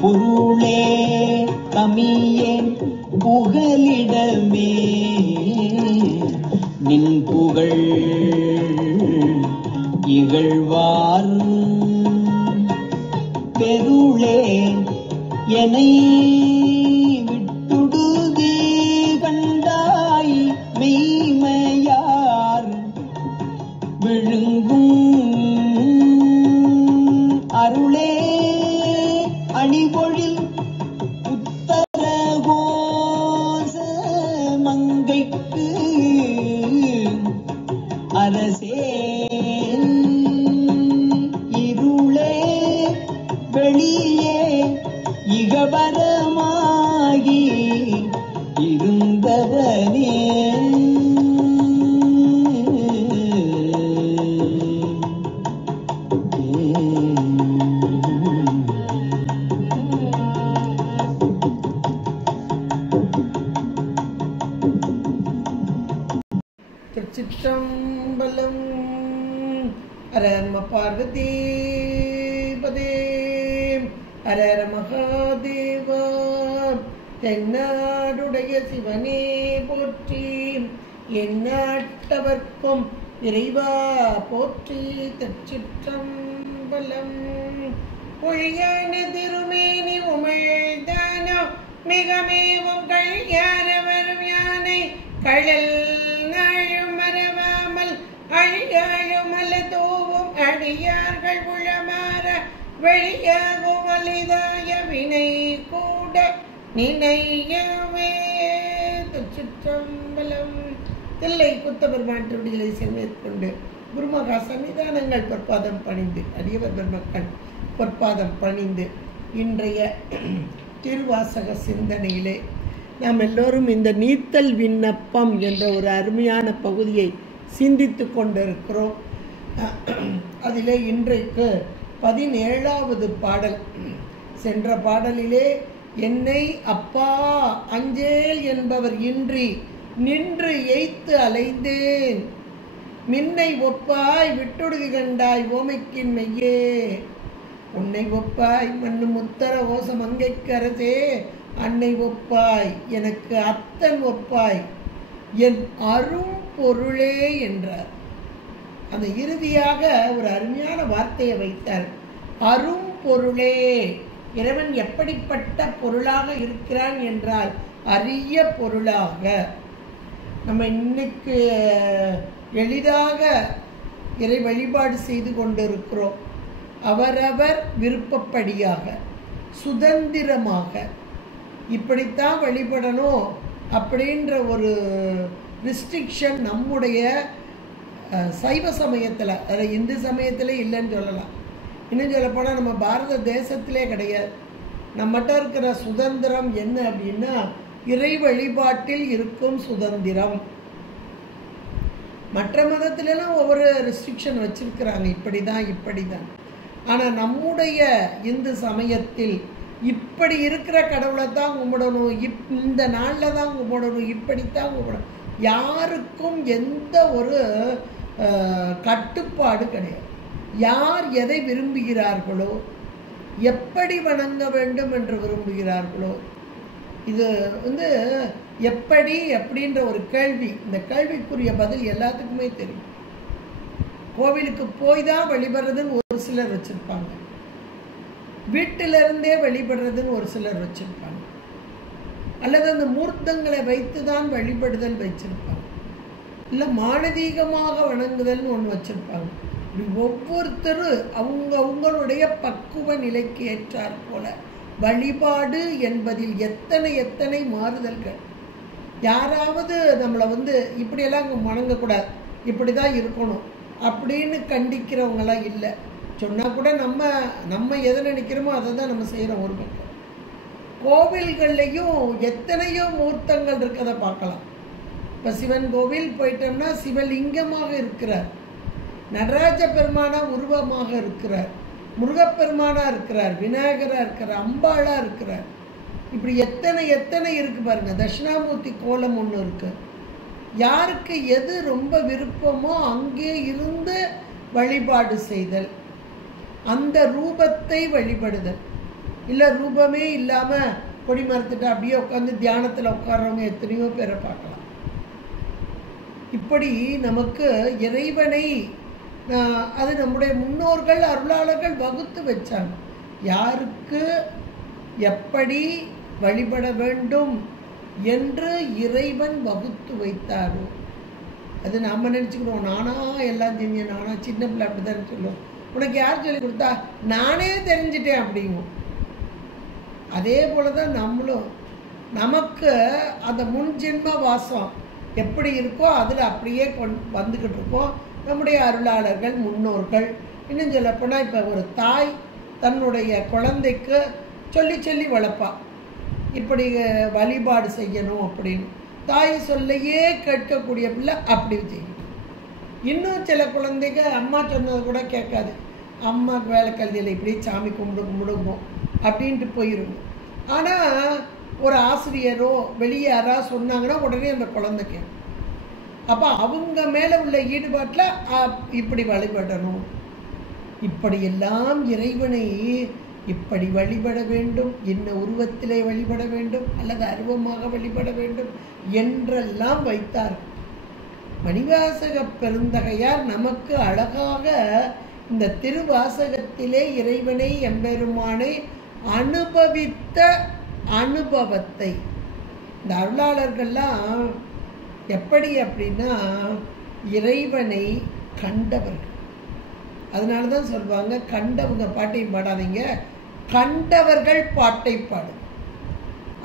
பொருளே தமியேன் புகலிடமே நின் புகழ் இகழ்வார் பெருளே என்னை விட்டுடுதி கண்டாய் மெய்மையார் விழுங்கும் அருளே அணிபொழில் உத்தரகோச மங்கைக்கு அரசே இருளே வெளியே இகபரமாகி இருந்தவனே திருச்சிற்றம்பலம். ஹர பார்வதி பதே ஹர மகாதேவா. தென்னாடுடைய சிவனே போற்றி, எந்நாட்டவர்க்கும் இறைவா போற்றி. திருச்சிற்றம்பலம். பொய்யான திருமேனி உமிழ்தானோ மிகமேவும் கழியாரவரும் யானை கழல் நாழும் மறவாமல் அழியாழும் அலதோவும் அடியார்கள் உளமாற வெளியாகும் அலிதாய வினை கூட நினையவே. திருச்சிற்றம்பலம். தில்லை குத்தபெருமான் திருவடிகளை செல்வேற்கொண்டு குருமகா சன்னிதானங்கள் பொற்பாதம் பணிந்து அடியவர் பெருமக்கள் பொற்பாதம் பணிந்து இன்றைய திருவாசக சிந்தனையிலே நாம் எல்லோரும் இந்த நீத்தல் விண்ணப்பம் என்ற ஒரு அருமையான பகுதியை சிந்தித்து கொண்டிருக்கிறோம். அதிலே இன்றைக்கு 17வது பாடல். சென்ற பாடலிலே என்னை அப்பா அஞ்சேல் என்பவர் இன்றி நின்று எய்த்து அலைந்தேன், மின்னை ஒப்பாய் விட்டுடுதி கண்டாய் ஓமைக்கின் மெய்யே, உன்னை ஒப்பாய் மண்ணு முத்தர ஓச மங்கைக்கு அரசே, அன்னை ஒப்பாய் எனக்கு அத்தன் ஒப்பாய் என் அரும் பொருளே என்றார். அந்த இறுதியாக ஒரு அருமையான வார்த்தையை வைத்தார். அரும் பொருளே. இறைவன் எப்படிப்பட்ட பொருளாக இருக்கிறான் என்றால் அரிய பொருளாக. நம்ம இன்னைக்கு எளிதாக இறை வழிபாடு செய்து கொண்டிருக்கிறோம். அவரவர் விருப்பப்படியாக சுதந்திரமாக இப்படித்தான் வழிபடணும் அப்படின்ற ஒரு ரிஸ்ட்ரிக்ஷன் நம்முடைய சைவ சமயத்தில், அதில் இந்து சமயத்தில் இல்லைன்னு சொல்லலாம். இன்னும் சொல்லப்போனால் நம்ம பாரத தேசத்திலே கிடையாது. நம்மகிட்ட இருக்கிற சுதந்திரம் என்ன அப்படின்னா இறை வழிபாட்டில் இருக்கும் சுதந்திரம். மற்ற மதத்திலலாம் ஒவ்வொரு ரெஸ்ட்ரிக்ஷன் வச்சிருக்கிறாங்க, இப்படி தான். ஆனால் நம்முடைய இந்து சமயத்தில் இப்படி இருக்கிற கடவுளை தான் கும்பிடணும், இந்த நாளில் தான் கும்பிடணும், இப்படித்தான் கும்பிடணும். யாருக்கும் எந்த ஒரு கட்டுப்பாடு கிடையாது. யார் எதை விரும்புகிறார்களோ, எப்படி வணங்க வேண்டும் என்று விரும்புகிறார்களோ, இது எப்படி அப்படின்ற ஒரு கேள்வி. இந்த கேள்விக்குரிய பதில் எல்லாத்துக்குமே தெரியும். கோவிலுக்கு போய் தான் வழிபடுறதுன்னு ஒரு சிலர் வச்சுருப்பாங்க, வீட்டிலிருந்தே வழிபடுறதுன்னு ஒரு சிலர் வச்சுருப்பாங்க, அல்லது அந்த மூர்த்தங்களை வைத்து தான் வழிபடுதல் வச்சுருப்பாங்க, இல்லை மானதீகமாக வணங்குதல்னு ஒன்று வச்சுருப்பாங்க. இப்படி ஒவ்வொருத்தரும் அவங்களுடைய பக்குவ நிலைக்கு ஏற்றார் போல வழிபாடு என்பதில் எத்தனை மாறுதல்கள். யாராவது நம்மளை இப்படியெல்லாம் வணங்கக்கூடாது, இப்படி தான் இருக்கணும் அப்படின்னு கண்டிக்கிறவங்களாம் இல்லை. சொன்னால் கூட நம்ம எதை நினைக்கிறோமோ அதை தான் நம்ம செய்கிறோம். ஒரு பக்கம் கோவில்கள்லையும் எத்தனையோ மூர்த்தங்கள் இருக்கிறத பார்க்கலாம். இப்போ சிவன் கோவில் போயிட்டோம்னா சிவலிங்கமாக இருக்கிறார், நடராஜ பெருமானா உருவமாக இருக்கிறார், முருகப்பெருமானா இருக்கிறார், விநாயகராக இருக்கிறார், அம்பாளாக இருக்கிறார். இப்படி எத்தனை எத்தனை இருக்கு பாருங்க. தட்சிணாமூர்த்தி கோலம் ஒன்று இருக்கு. யாருக்கு எது ரொம்ப விருப்பமோ அங்கே இருந்து வழிபாடு செய்தல், அந்த ரூபத்தை வழிபடுதல். இல்லை ரூபமே இல்லாமல் கொடி மறுத்துட்டு அப்படியே உட்காந்து தியானத்தில் உட்கார்றவங்க எத்தனையோ பேரை பார்க்கலாம். இப்படி நமக்கு இறைவனை அது நம்முடைய முன்னோர்கள் அருளாளர்கள் வகுத்து வச்சாங்க. யாருக்கு எப்படி வழிபட வேண்டும் என்று இறைவன் வகுத்து வைத்தாரோ அது நாம் நினச்சிக்கணும். நானா எல்லாம் செஞ்சேன், நானா சின்ன பிள்ளை அப்படிதான் சொல்லுவோம். உனக்கு யார் சொல்லி கொடுத்தா? நானே தெரிஞ்சிட்டேன் அப்படிங்கும். அதே போல தான் நம்மளும் நமக்கு அந்த முன்ஜென்ம வாசம் எப்படி இருக்கோ அதில் அப்படியே வந்துக்கிட்டு இருக்கோம். நம்முடைய அருளாளர்கள் முன்னோர்கள். இன்னும் சொல்லப்போனால் இப்போ ஒரு தாய் தன்னுடைய குழந்தைக்கு சொல்லி சொல்லி வளர்ப்பா, இப்படி வழிபாடு செய்யணும் அப்படின்னு. தாய் சொல்லையே கேட்கக்கூடிய பிள்ளை அப்படி செய்யும். இன்னும் சில குழந்தைங்க அம்மா சொன்னது கூட கேட்காது, அம்மாவுக்கு வேலை கல்வியில் இப்படி சாமி கும்பிடுங்க அப்படின்ட்டு போயிடும். ஆனால் ஒரு ஆசிரியரோ வெளியே யாராவது சொன்னாங்கன்னா உடனே அந்த குழந்தை கேட்கும். அப்போ அவங்க மேலே உள்ள ஈடுபாட்டில் இப்படி வழிபடணும். இப்படியெல்லாம் இறைவனை இப்படி வழிபட வேண்டும், என்ன உருவத்திலே வழிபட வேண்டும் அல்லது அருவமாக வழிபட வேண்டும் என்றெல்லாம் வைத்தார். மணிவாசக பெருந்தகையார் நமக்கு அழகாக இந்த திருவாசகத்திலே இறைவனை எம்பெருமானை அனுபவித்த அனுபவத்தை, இந்த அருளாளர்கள்லாம் எப்படி அப்படின்னா இறைவனை கண்டவர்கள். அதனால தான் சொல்லுவாங்க, கண்டவங்க பாட்டையும் பாடாதீங்க, கண்டவர்கள் பாட்டை பாடு.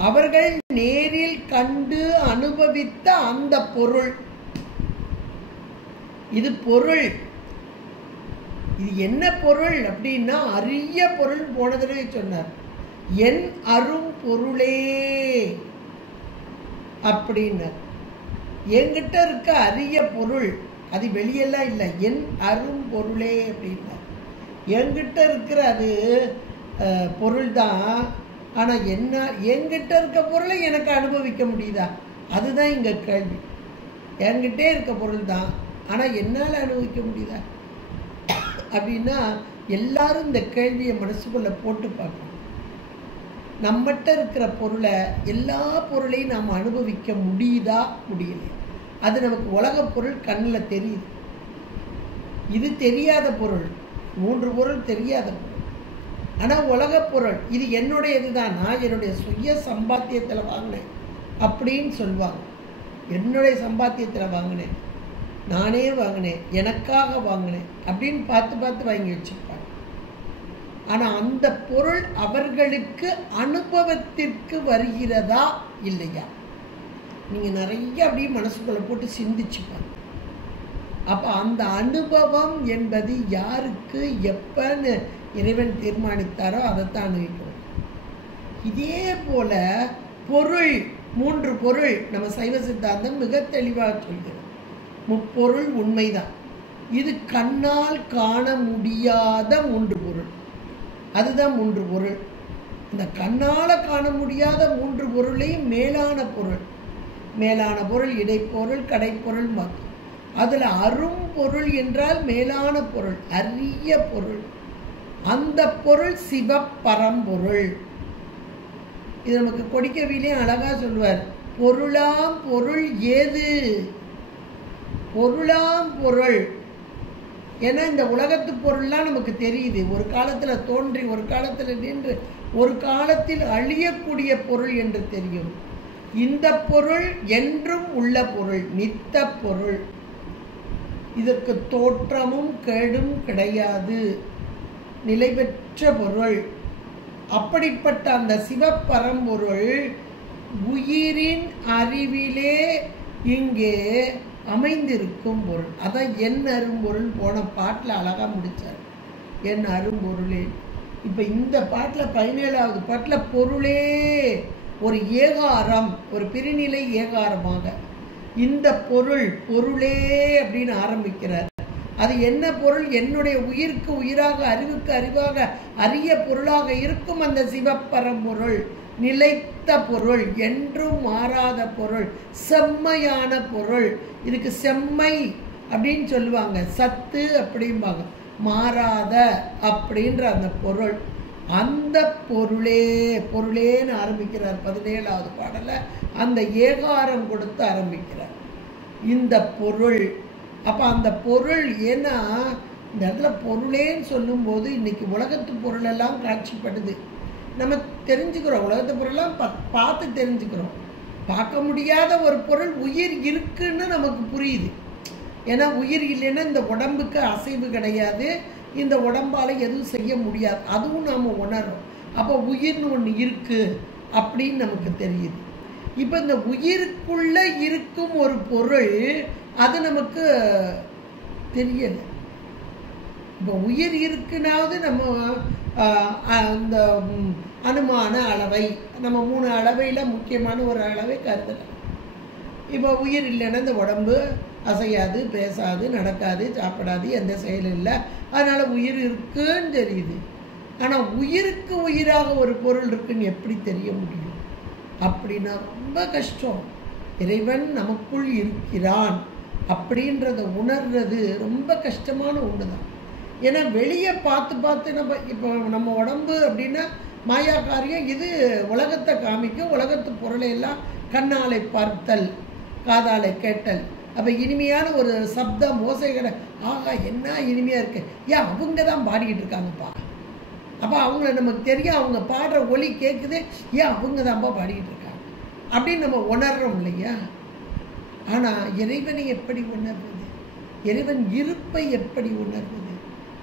அவர்கள் நேரில் கண்டு அனுபவித்த அந்த பொருள். இது பொருள். இது என்ன பொருள் அப்படின்னா அரிய பொருள். போனதுனே சொன்னார், என் அரும் பொருளே அப்படின்னு. என்கிட்ட இருக்க அரிய பொருள் அது வெளியெல்லாம் இல்லை, என் அரும் பொருளே அப்படின்னா. என்கிட்ட இருக்கிற அது பொருள் தான். ஆனால் என்ன என்கிட்ட இருக்க பொருளை எனக்கு அனுபவிக்க முடியுதா? அதுதான் இங்கே கேள்வி. என்கிட்டே இருக்க பொருள் தான், ஆனால் என்னால் அனுபவிக்க முடியுதா அப்படின்னா எல்லாரும் இந்த கேள்வியை மனசுக்குள்ளே போட்டு பார்க்கணும். நம்மகிட்ட இருக்கிற பொருளை, எல்லா பொருளையும் நாம் அனுபவிக்க முடியுதா முடியல? அது நமக்கு உலக பொருள் கண்ணில் தெரியுது. இது தெரியாத பொருள், 3 பொருள் தெரியாத பொருள். ஆனால் உலக பொருள் இது என்னுடையது தான், நான் என்னுடைய சுய சம்பாத்தியத்தில் வாங்கினேன் அப்படின்னு சொல்லுவாங்க. என்னுடைய சம்பாத்தியத்தில் வாங்கினேன், நானே வாங்கினேன், எனக்காக வாங்கினேன் அப்படின்னு பார்த்து பார்த்து வாங்கி வச்சுருப்பாங்க. ஆனால் அந்த பொருள் அவர்களுக்கு அனுபவத்திற்கு வருகிறதா இல்லையா? நீங்கள் நிறைய அப்படியே மனசுக்குள்ளே போட்டு சிந்திச்சுப்பாங்க. அப்போ அந்த அனுபவம் என்பது யாருக்கு எப்பன்னு இறைவன் தீர்மானித்தாரோ அதைத்தான் அனுபவிக்கணும். இதே போல பொருள், 3 பொருள் நம்ம சைவ சித்தாந்தம் மிக தெளிவாக சொல்கிறது. முப்பொருள் உண்மைதான். இது கண்ணால் காண முடியாத 3 பொருள். அதுதான் 3 பொருள். இந்த கண்ணால் காண முடியாத 3 பொருளையும் மேலான பொருள், மேலான பொருள், இடைப்பொருள், கடைப்பொருள் மாற்றும். அதில் அரும் பொருள் என்றால் மேலான பொருள், அரிய பொருள். அந்த பொருள் சிவப்பரம்பொருள். இது நமக்கு கொடிக்கவிலே அழகாக சொல்லுவார், பொருளாம் பொருள் ஏது? பொருளாம் பொருள். ஏன்னா இந்த உலகத்து பொருள்லாம் நமக்கு தெரியுது, ஒரு காலத்தில் தோன்றி ஒரு காலத்தில் நின்று ஒரு காலத்தில் அழியக்கூடிய பொருள் என்று தெரியும். இந்த பொருள் என்றும் உள்ள பொருள், நித்த பொருள். இதற்கு தோற்றமும் கேடும் கிடையாது, நிலை பெற்ற பொருள். அப்படிப்பட்ட அந்த சிவப்பரம்பொருள் உயிரின் அறிவிலே இங்கே அமைந்திருக்கும் பொருள். அதான் என் அரும்பொருள் போன பாட்டில் அழகாக முடித்தார், என் அரும்பொருளே. இப்போ இந்த பாட்டில் 17வது பாட்டில் பொருளே ஒரு ஏகாரம், ஒரு பிரிநிலை ஏகாரமாக இந்த பொருள் பொருளே அப்படின்னு ஆரம்பிக்கிறார். அது என்ன பொருள்? என்னுடைய உயிருக்கு உயிராக, அறிவுக்கு அறிவாக, அரிய பொருளாக இருக்கும் அந்த சிவப்பரம்பொருள், நிலைத்த பொருள், என்றும் மாறாத பொருள், செம்மையான பொருள். இதுக்கு செம்மை அப்படின்னு சொல்லுவாங்க, சத்து அப்படிம்பாங்க, மாறாத அப்படின்ற அந்த பொருள். அந்த பொருளே பொருளேன்னு ஆரம்பிக்கிறார் 17வது பாடல. அந்த ஏகாரம் கொடுத்து ஆரம்பிக்கிறார் இந்த பொருள். அப்போ அந்த பொருள், ஏன்னா இந்த இடத்துல பொருளேன்னு சொல்லும்போது இன்னைக்கு உலகத்து பொருளெல்லாம் காட்சிப்படுது. நம்ம தெரிஞ்சுக்கிறோம், உலகத்து பொருளெல்லாம் பார்த்து தெரிஞ்சுக்கிறோம். பார்க்க முடியாத ஒரு பொருள் உயிர் இருக்குன்னு நமக்கு புரியுது. ஏன்னா உயிர் இல்லைன்னா இந்த உடம்புக்கு அசைவு கிடையாது, இந்த உடம்பால் எதுவும் செய்ய முடியாது, அதுவும் நாம் உணர்றோம். அப்போ உயிர்னு ஒன்று இருக்குது அப்படின்னு நமக்கு தெரியுது. இப்போ இந்த உயிருக்குள்ளே இருக்கும் ஒரு பொருள் அது நமக்கு தெரியலை. இப்போ உயிர் இருக்குனாவது நம்ம அந்த அனுமான அளவை, நம்ம 3 அளவையில் முக்கியமான ஒரு அளவை கருதலாம். இப்போ உயிர் இல்லைன்னா இந்த உடம்பு அசையாது, பேசாது, நடக்காது, சாப்பிடாது, எந்த செயலும் இல்லை. அதனால் உயிர் இருக்குன்னு தெரியுது. ஆனால் உயிருக்கு உயிராக ஒரு பொருள் இருக்குன்னு எப்படி தெரிய முடியும்? அப்படின்னா ரொம்ப கஷ்டம். இறைவன் நமக்குள் இருக்கிறான் அப்படின்றத உணர்றது ரொம்ப கஷ்டமான ஒன்று தான். ஏன்னா வெளியே பார்த்து நம்ம இப்போ நம்ம உடம்பு அப்படின்னா மாயா காரியம், இது உலகத்தை காமிக்கும். உலகத்து பொருளை எல்லாம் கண்ணாலை பார்த்தல், காதாலை கேட்டல். அப்போ இனிமையான ஒரு சப்தம் ஓசைகளை, ஆகா என்ன இனிமையாக இருக்கு, ஏன் அவங்க தான் பாடிக்கிட்டு இருக்காங்கப்பா, அப்போ அவங்கள நமக்கு தெரியும், அவங்க பாடுற ஒலி கேட்குது, ஏன் அவங்க தான்ப்பா பாடிக்கிட்டு இருக்காங்க அப்படின்னு நம்ம உணர்றோம் இல்லையா? ஆனால் இறைவனை எப்படி உணர்வது? இறைவன் இருப்பை எப்படி உணர்வது?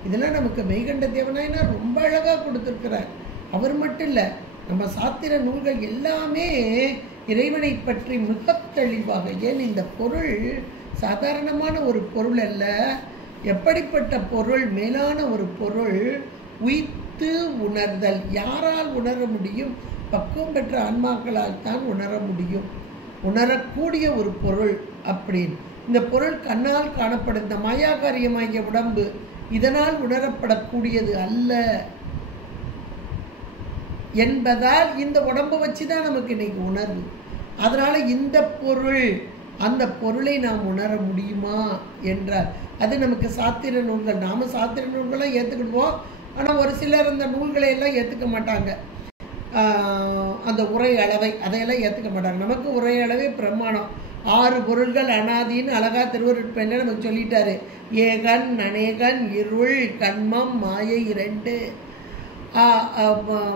இதெல்லாம் நமக்கு மெய்கண்ட தேவனாயினார் ரொம்ப அழகாக கொடுத்துருக்கிறார். அவர் மட்டும் இல்லை, நம்ம சாத்திர நூல்கள் எல்லாமே இறைவனை பற்றி மிக தெளிவாக. ஏன் இந்த பொருள் சாதாரணமான ஒரு பொருள் அல்ல, எப்படிப்பட்ட பொருள், மேலான ஒரு பொருள். உய்த்து உணர்தல். யாரால் உணர முடியும்? பக்குவம் பெற்ற ஆன்மாக்களால் தான் உணர முடியும். உணரக்கூடிய ஒரு பொருள் அப்படின்னு. இந்த பொருள் கண்ணால் காணப்படும் இந்த மாயாகாரியமாகிய உடம்பு இதனால் உணரப்படக்கூடியது அல்ல என்பதால் இந்த உடம்பை வச்சு தான் நமக்கு இன்னைக்கு உணர்வு. அதனால இந்த பொருள், அந்த பொருளை நாம் உணர முடியுமா என்றால் அது நமக்கு சாத்திர நூல்கள். நாம சாத்திர நூல்கள்லாம் ஏற்றுக்கிடுவோம். ஆனால் ஒரு சிலர் அந்த நூல்களை எல்லாம் ஏற்றுக்க மாட்டாங்க. அந்த உரை அளவை அதையெல்லாம் ஏற்றுக்க மாட்டாங்க. நமக்கு உரை அளவே பிரமாணம். 6 பொருள்கள் அனாதின்னு அழகா திருவருட்பெண்ணில் நமக்கு சொல்லிட்டாரு. ஏகன், அநேகன், இருள், கண்மம், மாயை 2,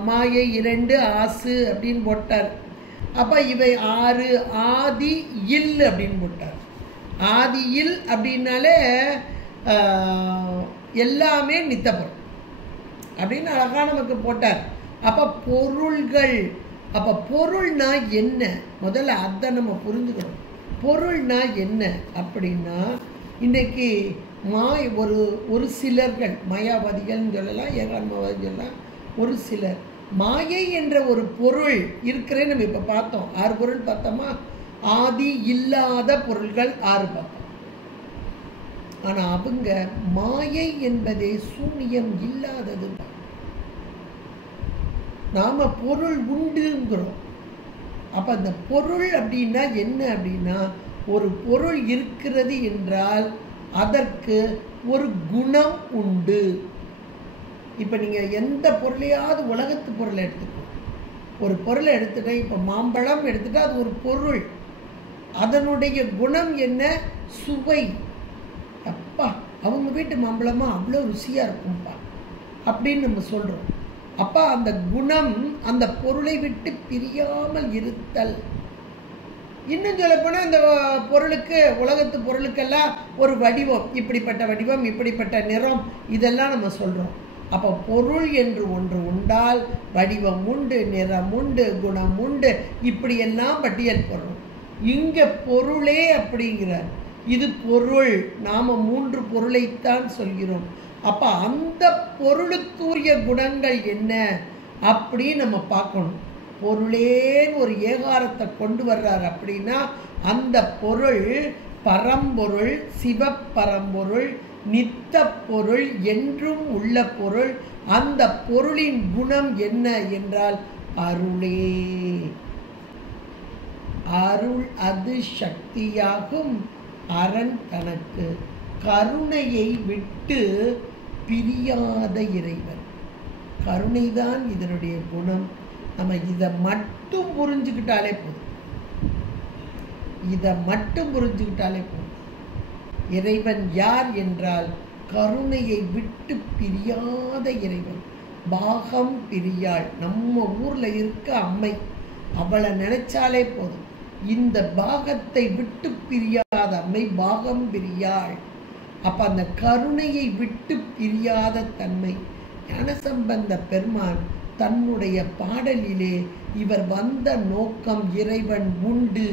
மாயை 2, ஆசு அப்படின்னு போட்டார். அப்போ இவை 6 ஆதி இல் அப்படின்னு போட்டார். ஆதி இல் அப்படின்னாலே எல்லாமே நித்தப்பொருள் அப்படின்னு அழகா நமக்கு போட்டார். அப்போ பொருள்கள், அப்போ பொருள்னா என்ன? முதல்ல அதை நம்ம புரிஞ்சுக்கணும். பொருள்னா என்ன அப்படின்னா, இன்னைக்கு ஒரு சிலர்கள் மாயாவாதிகள்னு சொல்லலாம், ஏகான்மவாதின்னு சொல்லலாம். ஒரு சிலர் மாயை என்ற ஒரு பொருள் இருக்கிறேன்னு நம்ம இப்போ பார்த்தோம். 6 பொருள் பார்த்தோமா? ஆதி இல்லாத பொருள்கள் 6 பார்த்தோம். ஆனால் அவங்க மாயை என்பதே சூனியம் இல்லாதது. நாம பொருள் உண்டுங்கிறோம். அப்போ அந்த பொருள் அப்படின்னா என்ன அப்படின்னா, ஒரு பொருள் இருக்கிறது என்றால் அதற்கு ஒரு குணம் உண்டு. இப்போ நீங்கள் எந்த பொருளையாவது உலகத்து பொருளை எடுத்துக்கோ, ஒரு பொருளை எடுத்துட்டா, இப்போ மாம்பழம் எடுத்துட்டா அது ஒரு பொருள். அதனுடைய குணம் என்ன? சுவை. அப்பா அவங்க வீட்டு மாம்பழமா அவ்வளோ ருசியாக இருக்கும்ப்பா அப்படின்னு நம்ம சொல்கிறோம். அப்போ அந்த குணம் அந்த பொருளை விட்டு பிரியாமல் இருத்தல். இன்னும் சொல்லப்போனால் இந்த பொருளுக்கு, உலகத்து பொருளுக்கெல்லாம் ஒரு வடிவம், இப்படிப்பட்ட வடிவம், இப்படிப்பட்ட நிறம், இதெல்லாம் நம்ம சொல்கிறோம். அப்போ பொருள் என்று ஒன்று உண்டால் வடிவம் உண்டு, நிறம் உண்டு, குணம் உண்டு, இப்படியெல்லாம் பட்டியல் போடுறோம். இங்கே பொருளே அப்படிங்கிறார். இது பொருள். நாம் 3 பொருளைத்தான் சொல்கிறோம். அப்போ அந்த பொருளுக்குரிய குணங்கள் என்ன அப்படி நம்ம பார்க்கணும். பொருளேன்னு ஒரு ஏகாரத்தை கொண்டு வர்றார் அப்படின்னா அந்த பொருள் பரம்பொருள், சிவப்பரம்பொருள், நித்த பொருள், என்றும் உள்ள பொருள். அந்த பொருளின் குணம் என்ன என்றால் அருளே. அருள் அது சக்தியாகும். அரண் தனக்கு கருணையை விட்டு பிரியாத இறைவன். கருணைதான் இதனுடைய குணம். நம்ம இதை மட்டும் புரிஞ்சுக்கிட்டாலே போதும். இதை மட்டும் புரிஞ்சுக்கிட்டாலே போதும். இறைவன் யார் என்றால் கருணையை விட்டு பிரியாத இறைவன். பாகம் பிரியாள். நம்ம ஊர்ல இருக்க அம்மை, அவளை நினைச்சாலே போதும். இந்த பாகத்தை விட்டு பிரியாத அம்மை பாகம் பிரியாள். அப்ப அந்த கருணையை விட்டு பிரியாத தன்மை. ஞானசம்பந்த பெருமான் தன்னுடைய பாடலிலே இவர் வந்த நோக்கம் இறைவன் உண்டு.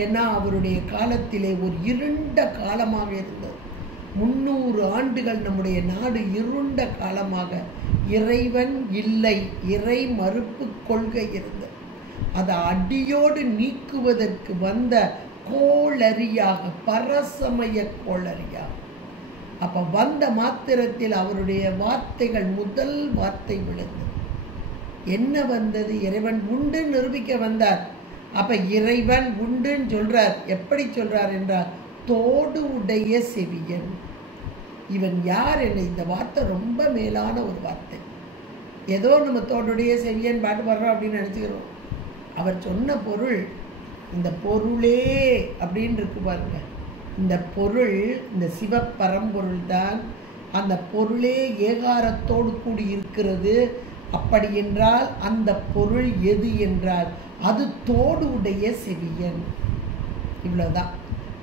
ஏன்னா அவருடைய காலத்திலே ஒரு இருண்ட காலமாக இருந்தது. 300 ஆண்டுகள் நம்முடைய நாடு இருண்ட காலமாக இறைவன் இல்லை, இறை மறுப்பு கொள்கை இருந்தது. அதை அடியோடு நீக்குவதற்கு வந்த கோளரியாக, பரசமய கோளரியாக. அப்ப வந்த மாத்திரத்தில் அவருடைய வார்த்தைகள் முதல் வார்த்தை விழுந்தது. என்ன வந்தது? இறைவன் உண்டு நிரூபிக்க வந்தார். அப்ப இறைவன் உண்டுன்னு சொல்றார். எப்படி சொல்றார் என்றால் தோடு உடைய செவியன். இவன் யார் என்ன? இந்த வார்த்தை ரொம்ப மேலான ஒரு வார்த்தை. ஏதோ நம்ம தோடுடைய செவியன் பாட்டு பாடுறோம் அப்படின்னு நினைச்சுக்கிறோம். அவர் சொன்ன பொருள் இந்த பொருளே அப்படின்னு இருக்கு பாருங்க. இந்த பொருள், இந்த சிவப்பரம்பொருள் தான். அந்த பொருளே ஏகாரத்தோடு கூடி இருக்கிறது. அப்படி என்றால் அந்த பொருள் எது என்றால் அது தோடு உடைய செவியன். இவ்வளவுதான்.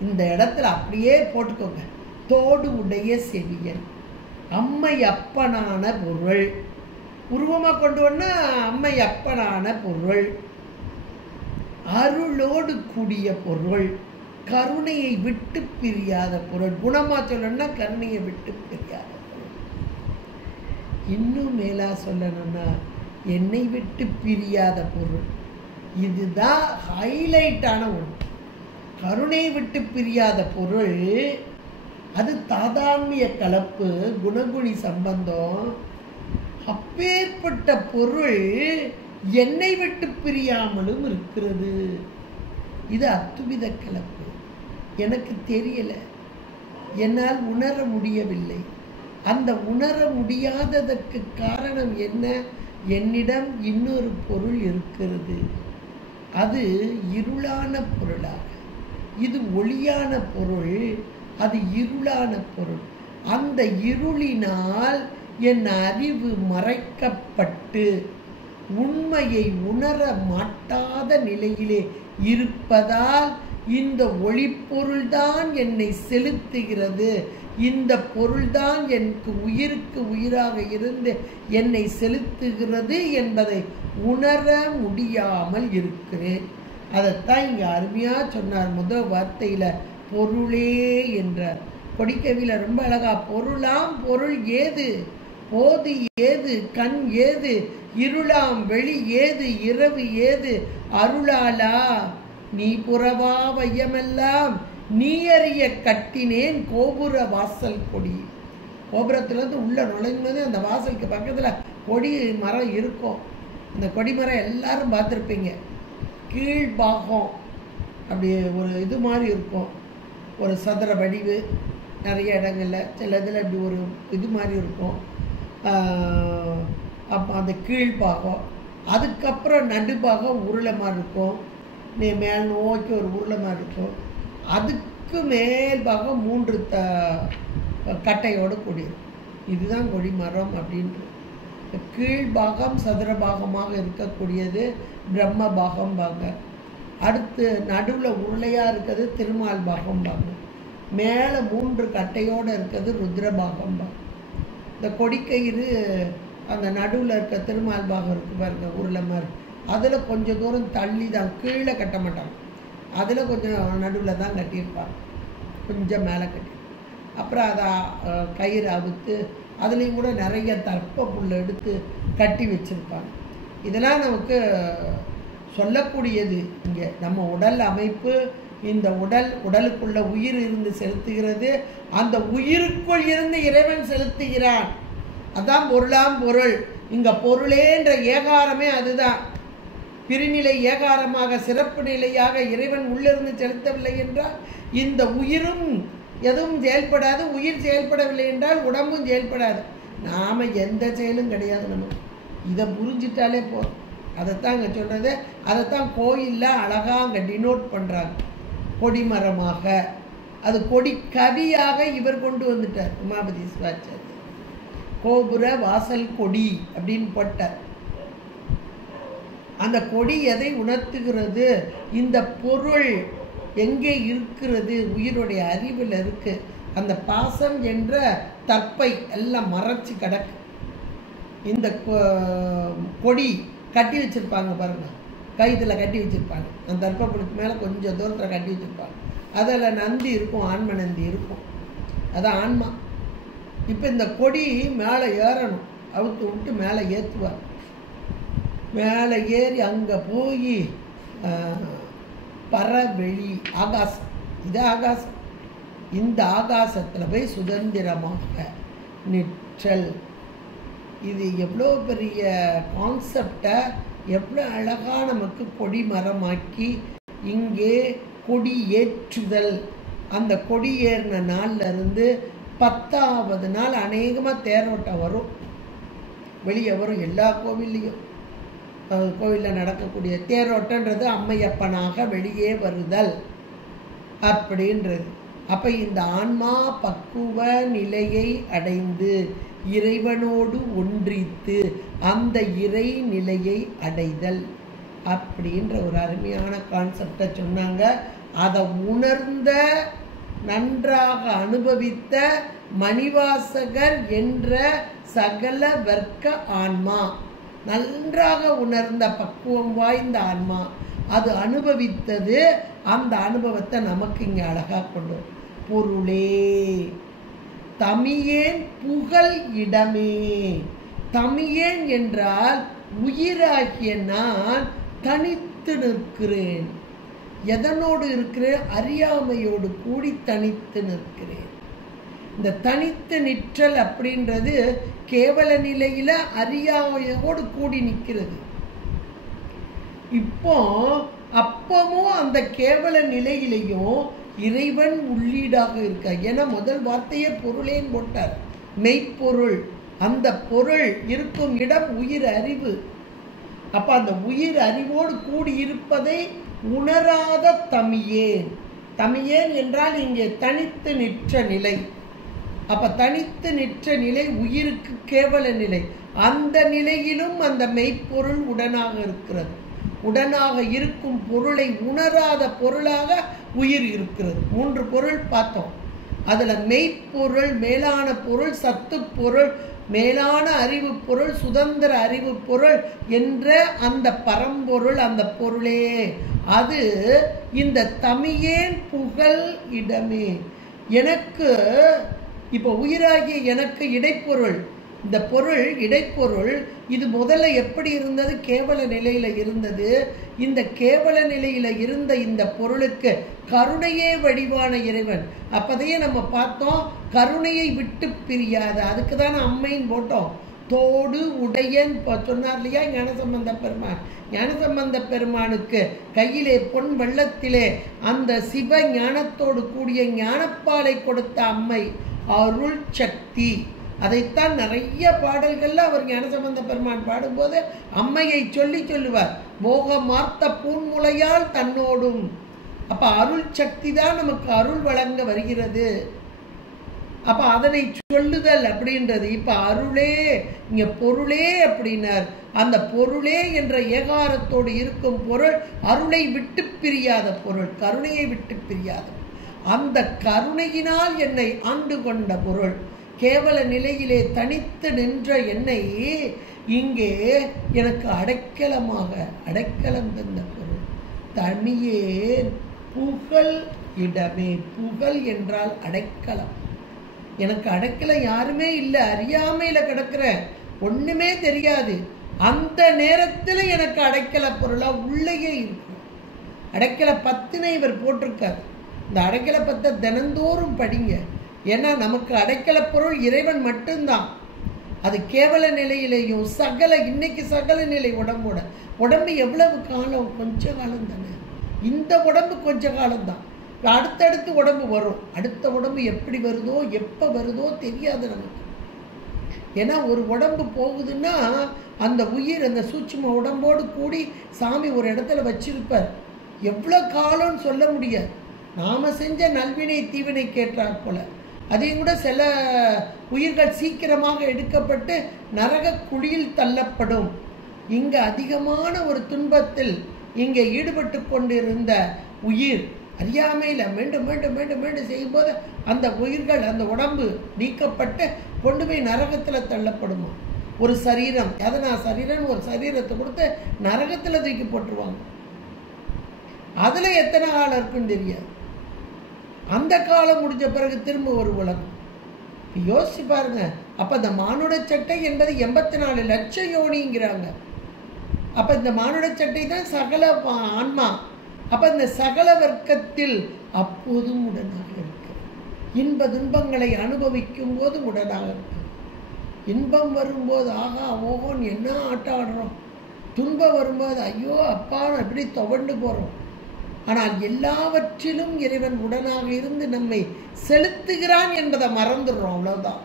இந்த இடத்துல அப்படியே போட்டுக்கோங்க. தோடு உடைய செவியன். அம்மை அப்பனான பொருள். உருவமா கொண்டு வந்தா அம்மை அப்பனான பொருள். அருளோடு கூடிய பொருள். கருணையை விட்டு பிரியாத பொருள். குணமா சொல்லணும்னா கருணையை விட்டு பிரியாத பொருள். இன்னும் மேலா சொல்லணும்னா என்னை விட்டு பிரியாத பொருள். இதுதான் ஹைலைட்டான ஒன்று. கருணையை விட்டு பிரியாத பொருள். அது தாதான்மிய கலப்பு, குணகுணி சம்பந்தம். அப்பேற்பட்ட பொருள் என்னை விட்டு பிரியாமலும் இருக்கிறது. இது அத்துவித கலப்பு. எனக்கு தெரியல, என்னால் உணர முடியவில்லை. அந்த உணர முடியாததற்கு காரணம் என்ன? என்னிடம் இன்னொரு பொருள் இருக்கிறது. அது இருளான பொருளாக, இது ஒளியான பொருள், அது இருளான பொருள். அந்த இருளினால் என் அறிவு மறைக்கப்பட்டு உண்மையை உணர மாட்டாத நிலையிலே இருப்பதால் இந்த ஒளிப்பொருள்தான் என்னை செலுத்துகிறது. இந்த பொருள்தான் எனக்கு உயிருக்கு உயிராக இருந்து என்னை செலுத்துகிறது என்பதை உணர முடியாமல் இருக்கிறேன். அதைத்தான் இங்கே அருமையாக சொன்னார். முதல் வார்த்தையில் பொருளே என்றார். கொடிக்கவியில் ரொம்ப அழகா பொருளாம் பொருள் ஏது, போது ஏது, கண் ஏது, இருளாம் வெளி ஏது, இரவு ஏது, அருளாலா நீ புறவா வையமெல்லாம் நீ அறிய கட்டினேன் கோபுர வாசல் கொடி. கோபுரத்துலேருந்து உள்ள நுழைஞ்சது அந்த வாசலுக்கு பக்கத்தில் கொடி மரம் இருக்கும். அந்த கொடி மரம் எல்லாரும் பார்த்துருப்பீங்க. கீழ்பாகம் அப்படி ஒரு இது மாதிரி இருக்கும், ஒரு சதுர வடிவு. நிறைய இடங்களில் சில இதில் இப்படி ஒரு இது மாதிரி இருக்கும். அப்போ அந்த கீழ்பாகம், அதுக்கப்புறம் நடுபாகம் உருளை மாதிரி இருக்கும். மேல் நோக்கி ஒரு உருளை மாதிரி இருக்கும். அதுக்கு மேல் பாகம் 3 கட்டையோடு கூடியிருக்கும். இதுதான் கொடி மரம் அப்படின்றது. கீழ்பாகம் சதுர பாகமாக இருக்கக்கூடியது பிரம்ம பாகம் பாங்க. அடுத்து நடுவில் உருளையாக இருக்கிறது திருமால் பாகம் பாங்க. மேலே 3 கட்டையோடு இருக்கிறது ருத்ர பாகம் பாங்க. இந்த கொடிக்கயிறு அந்த நடுவில் இருக்க திருமால் பாகம் இருக்குது பாருங்க, உருளை மாதிரி. அதில் கொஞ்சம் தூரம் தள்ளி தான், கீழே கட்ட மாட்டாங்க. அதில் கொஞ்சம் நடுவில் தான் கட்டியிருப்பாங்க, கொஞ்சம் மேலே கட்டி. அப்புறம் அதை கயிறு அவுத்து அதுலேயும் கூட நிறைய தர்ப்ப புல் எடுத்து கட்டி வச்சுருப்பாங்க. இதெல்லாம் நமக்கு சொல்லக்கூடியது. இங்கே நம்ம உடல் அமைப்பு, இந்த உடலுக்குள்ள உயிர் இருந்து செலுத்துகிறது. அந்த உயிருக்குள் இருந்து இறைவன் செலுத்துகிறான். அதான் பொருளாம் பொருள். இங்க பொருளேன்ற ஏகாரமே அதுதான். பிரிநிலை ஏகாரமாக சிறப்பு நிலையாக இறைவன் உள்ளிருந்து செலுத்தவில்லை என்றால் இந்த உயிரும் எதுவும் செயல்படாது. உயிர் செயல்படவில்லை என்றால் உடம்பும் செயல்படாது. நாம் எந்த செயலும் கிடையாது. நமக்கு இதை புரிஞ்சிட்டாலே போதும். அதைத்தான் இங்கே சொல்கிறது. அதைத்தான் கோயிலில் அழகாக அங்கே டினோட் பண்ணுறாங்க. கொடிமரமாக, அது கொடி கவியாக இவர் கொண்டு வந்துட்டார் உமாபதி சிவாச்சாரியர். கோபுர வாசல் கொடி அப்படின்னு போட்டார். அந்த கொடி எதை உணர்த்துகிறது? இந்த பொருள் எங்கே இருக்கிறது? உயிருடைய அறிவில் இருக்கு. அந்த பாசம் என்ற தற்பை எல்லாம் மறைச்சு கிடக்கு. இந்த கொடி கட்டி வச்சிருப்பாங்க பாருங்க, கயிற்றுல கட்டி வச்சிருப்பாங்க. அந்த தர்ப்பப்படுக்கு மேலே கொஞ்சம் தூரத்தில் கட்டி வச்சிருப்பாங்க. அதில் நந்தி இருக்கும், ஆன்ம நந்தி இருக்கும். அதான் ஆன்மா. இப்போ இந்த கொடி மேலே ஏறணும், அவுத்து விட்டு மேலே ஏற்றுவார். மேலே ஏறி அங்கே போய் பரவெளி ஆகாசம், இது ஆகாசம். இந்த ஆகாசத்தில் போய் சுதந்திரமாக நிற்றல். இது எவ்வளோ பெரிய கான்செப்டை எவ்வளோ அழகாக நமக்கு கொடி மரமாக்கி இங்கே கொடி ஏற்றுதல். அந்த கொடி ஏறின நாளில் இருந்து 10வது நாள் அநேகமாக தேரோட்டம் வரும், வெளியே வரும். எல்லா கோவில்லையும் கோவிலில் நடக்கக்கூடிய தேரோட்டன்றது அம்மையப்பனாக வெளியே வருதல் அப்படின்றது. அப்போ இந்த ஆன்மா பக்குவ நிலையை அடைந்து இறைவனோடு ஒன்றித்து அந்த இறை நிலையை அடைதல் அப்படின்ற ஒரு அருமையான கான்செப்டை சொன்னாங்க. அதை உணர்ந்த, நன்றாக அனுபவித்த மணிவாசகர் என்ற சகல வர்க்க ஆன்மா, நன்றாக உணர்ந்த பக்குவம் வாய்ந்த ஆன்மா, அது அனுபவித்தது. அந்த அனுபவத்தை நமக்கு இங்கே அழகா கொண்டு பொருளே தமியேன் புகழ் இடமே. தமியேன் என்றால் உயிராகிய நான் தனித்து நிற்கிறேன். எதனோடு இருக்கிறேன்? அறியாமையோடு கூடி தனித்து நிற்கிறேன். இந்த தனித்து நிற்றல் அப்படின்றது கேவல நிலையில அறியாமையோடு கூடி நிற்கிறது. இப்போ அப்பவும் அந்த கேவல நிலையிலையும் இறைவன் உள்ளீடாக இருக்க. ஏன்னா முதல் வார்த்தையே பொருளேன்னு போட்டார், மெய்ப்பொருள். அந்த பொருள் இருக்கும் இடம் உயிர் அறிவு. அப்ப அந்த உயிர் அறிவோடு கூடி இருப்பதை உணராத தமியேன். தமியேன் என்றால் இங்கே தனித்து நிற்ற நிலை. அப்ப தனித்து நிற்ற நிலை உயிருக்கு கேவல நிலை. அந்த நிலையிலும் அந்த மெய்ப்பொருள் உடனாக இருக்கிறது. உடனாக இருக்கும் பொருளை உணராத பொருளாக உயிர் இருக்கிறது. 3 பொருள் பார்த்தோம். அதுல மெய்ப்பொருள், மேலான பொருள், சத்து பொருள், மேலான அறிவு பொருள், சுதந்திர அறிவு பொருள் என்ற அந்த பரம்பொருள், அந்த பொருளே அது இந்த தமியேன் புகழ் இடமே. எனக்கு இப்போ உயிராகிய எனக்கு இடைப்பொருள், இந்த பொருள் இடைப்பொருள். இது முதல்ல எப்படி இருந்தது? கேவல நிலையில இருந்தது. இந்த கேவல நிலையில இருந்த இந்த பொருளுக்கு கருணையே வடிவான இறைவன். அப்பதையே நம்ம பார்த்தோம், கருணையை விட்டு பிரியாத. அதுக்கு தானே அம்மைன்னு போட்டோம். தோடு உடையன் சொன்னார் இல்லையா ஞானசம்பந்த பெருமான். ஞானசம்பந்த பெருமானுக்கு கையிலே பொன் வெள்ளத்திலே அந்த சிவ ஞானத்தோடு கூடிய ஞானப்பாலை கொடுத்த அம்மை அருள் சக்தி. அதைத்தான் நிறைய பாடல்கள்ல அவர் ஞானசம்பந்த பெருமான் பாடும்போது அம்மையை சொல்லுவார், மோகமார்த்த பூன்முலையால் தன்னோடும். அப்ப அருள் சக்தி தான் நமக்கு அருள் வழங்க வருகிறது. அப்ப அதனை சொல்லுதல் அப்படின்றது. இப்ப அருளே, இங்க பொருளே அப்படின்னார். அந்த பொருளே என்ற ஏகாரத்தோடு இருக்கும் பொருள் அருளை விட்டு பிரியாத பொருள், கருணையை விட்டு பிரியாத. அந்த கருணையினால் என்னை ஆண்டு கொண்ட பொருள், கேவல நிலையிலே தனித்து நின்ற என்னை இங்கே எனக்கு அடைக்கலமாக அடைக்கலம் தந்த பொருள் தனியே புகழ் இடமே. புகழ் என்றால் அடைக்கலம். எனக்கு அடைக்கலம் யாருமே இல்லை, அறியாமையில கிடக்கிறேன், ஒண்ணுமே தெரியாது. அந்த நேரத்தில் எனக்கு அடைக்கல பொருளா உள்ளேயே இருக்கும். அடைக்கல பத்தினை இவர் போட்டிருக்கார். இந்த அடைக்கல பத்தை தினந்தோறும் படிங்க. ஏன்னா நமக்கு அடைக்கல பொருள் இறைவன் மட்டும்தான். அது கேவல நிலையிலேயும் இன்னைக்கு சகல நிலை உடம்பு எவ்வளவு காலம்? கொஞ்ச காலம் தானே. இந்த உடம்பு கொஞ்ச காலம்தான். அடுத்தடுத்து உடம்பு வரும். அடுத்த உடம்பு எப்படி வருதோ எப்போ வருதோ தெரியாது நமக்கு. ஏன்னா ஒரு உடம்பு போகுதுன்னா அந்த உயிர் அந்த சூட்சும உடம்போடு கூடி சாமி ஒரு இடத்துல வச்சிருப்பார். எவ்வளோ காலம்னு சொல்ல முடியாது. நாம் செஞ்ச நல்வினை தீவினை கேட்டார் போல. அதையும் கூட சில உயிர்கள் சீக்கிரமாக எடுக்கப்பட்டு நரக குழியில் தள்ளப்படும். இங்கே அதிகமான ஒரு துன்பத்தில் இங்கே ஈடுபட்டு கொண்டிருந்த உயிர் அறியாமையில் மீண்டும் மீண்டும் மீண்டும் மீண்டும் செய்யும்போது அந்த உயிர்கள் அந்த உடம்பு நீக்கப்பட்டு கொண்டு போய் நரகத்தில் தள்ளப்படுமா. ஒரு சரீரம் சரீரம் ஒரு சரீரத்தை கொடுத்து நரகத்தில் தூக்கி போட்டுருவாங்க. அதில் எத்தனை காலம் இருக்குன்னு தெரியாது. அந்த காலம் முடிஞ்ச பிறகு திரும்ப ஒரு உலகம். யோசிச்சு பாருங்க. அப்போ இந்த மானுட சட்டை என்பது 84 லட்சம் யோனிங்கிறாங்க. அப்போ இந்த மானுட சட்டை தான் சகல ஆன்மா. அப்போ இந்த சகல வர்க்கத்தில் அப்போதும் உடனாக இருக்கு. இன்ப துன்பங்களை அனுபவிக்கும் போது உடனாக இருக்கு. இன்பம் வரும்போது ஆகா ஓகோன்னு என்ன ஆட்டம் ஆடுறோம். துன்பம் வரும்போது ஐயோ அப்பான்னு அப்படி துவண்டு போகிறோம். ஆனால் எல்லாவற்றிலும் இறைவன் உடனாக இருந்து நம்மை செலுத்துகிறான் என்பதை மறந்துடுறோம். அவ்வளோதான்.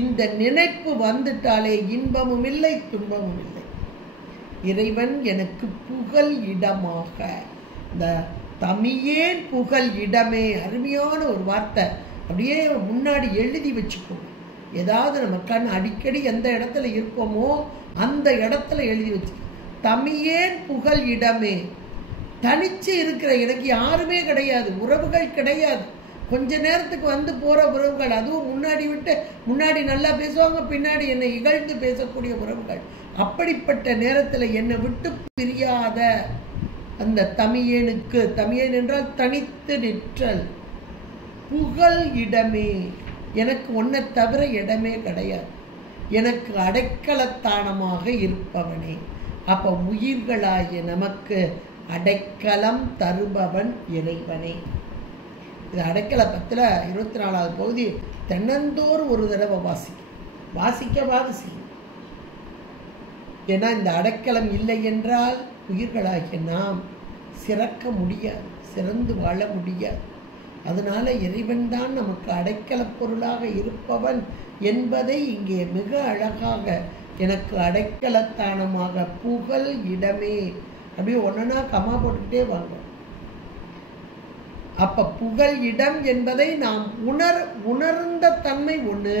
இந்த நினைப்பு வந்துட்டாலே இன்பமும் இல்லை துன்பமும் இல்லை. இறைவன் எனக்கு புகழ் இடமாக, இந்த தமியேன் புகழ் இடமே, அருமையான ஒரு வார்த்தை. அப்படியே முன்னாடி எழுதி வச்சுக்கோங்க. ஏதாவது நம்ம கண் அடிக்கடி எந்த இடத்துல இருப்போமோ அந்த இடத்துல எழுதி வச்சு, தமியேன் புகழ் இடமே. தனிச்சு இருக்கிற எனக்கு யாருமே கிடையாது, உறவுகள் கிடையாது. கொஞ்ச நேரத்துக்கு வந்து போகிற உறவுகள், அதுவும் முன்னாடி நல்லா பேசுவாங்க, பின்னாடி என்னை இகழ்ந்து பேசக்கூடிய உறவுகள். அப்படிப்பட்ட நேரத்தில் என்னை விட்டு பிரியாத அந்த தமியேனுக்கு, தமியேன் என்றால் தனித்து நிற்றல், புகழ் இடமே. எனக்கு ஒன்றை தவிர இடமே கிடையாது. எனக்கு அடைக்கலத்தானமாக இருப்பவனே. அப்போ உயிர்களாகிய நமக்கு அடைக்கலம் தருபவன் இறைவனே. இது அடைக்கல பத்தில் 24வது பகுதி தென்னந்தோறும் ஒரு தடவை வாசிக்கவாது செய்யும். ஏன்னா இந்த அடைக்கலம் இல்லை என்றால் உயிர்களாகிய நாம் சிறக்க முடியாது, சிறந்து வாழ முடியாது. அதனால இறைவன் தான் நமக்கு அடைக்கல பொருளாக இருப்பவன் என்பதை இங்கே மிக அழகாக, எனக்கு அடைக்கலத்தானமாக புகழ் இடமே. அப்படியே ஒன்றுனா கமா போட்டுக்கிட்டே வாங்க. அப்ப புகழ் இடம் என்பதை நாம் உணர்ந்த தன்மை ஒன்று,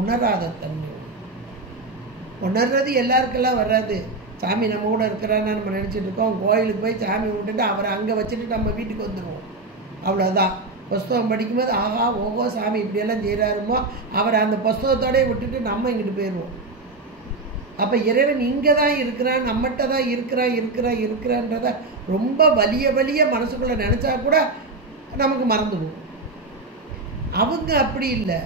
உணராத தன்மை ஒன்று. உணர்றது எல்லாருக்கெல்லாம் வராது. சாமி நம்ம கூட இருக்கிறான்னு நம்ம நினச்சிட்டு இருக்கோம். கோயிலுக்கு போய் சாமி விட்டுட்டு அவரை அங்கே வச்சுட்டு நம்ம வீட்டுக்கு வந்துடுவோம். அவ்வளோதான். புஸ்தகம் படிக்கும்போது ஆஹா ஓஹோ சாமி இப்படியெல்லாம் செய்கிறாருமோ, அவரை அந்த புஸ்தகத்தோடய விட்டுட்டு நம்ம இங்கிட்டு போயிடுவோம். அப்போ இறைவன் இங்கே தான் இருக்கிறான், நம்மகிட்ட தான் இருக்கிறான்றத ரொம்ப வலிய மனசுக்குள்ளே நினச்சா கூட நமக்கு மறந்துடுவோம். அவங்க அப்படி இல்லை.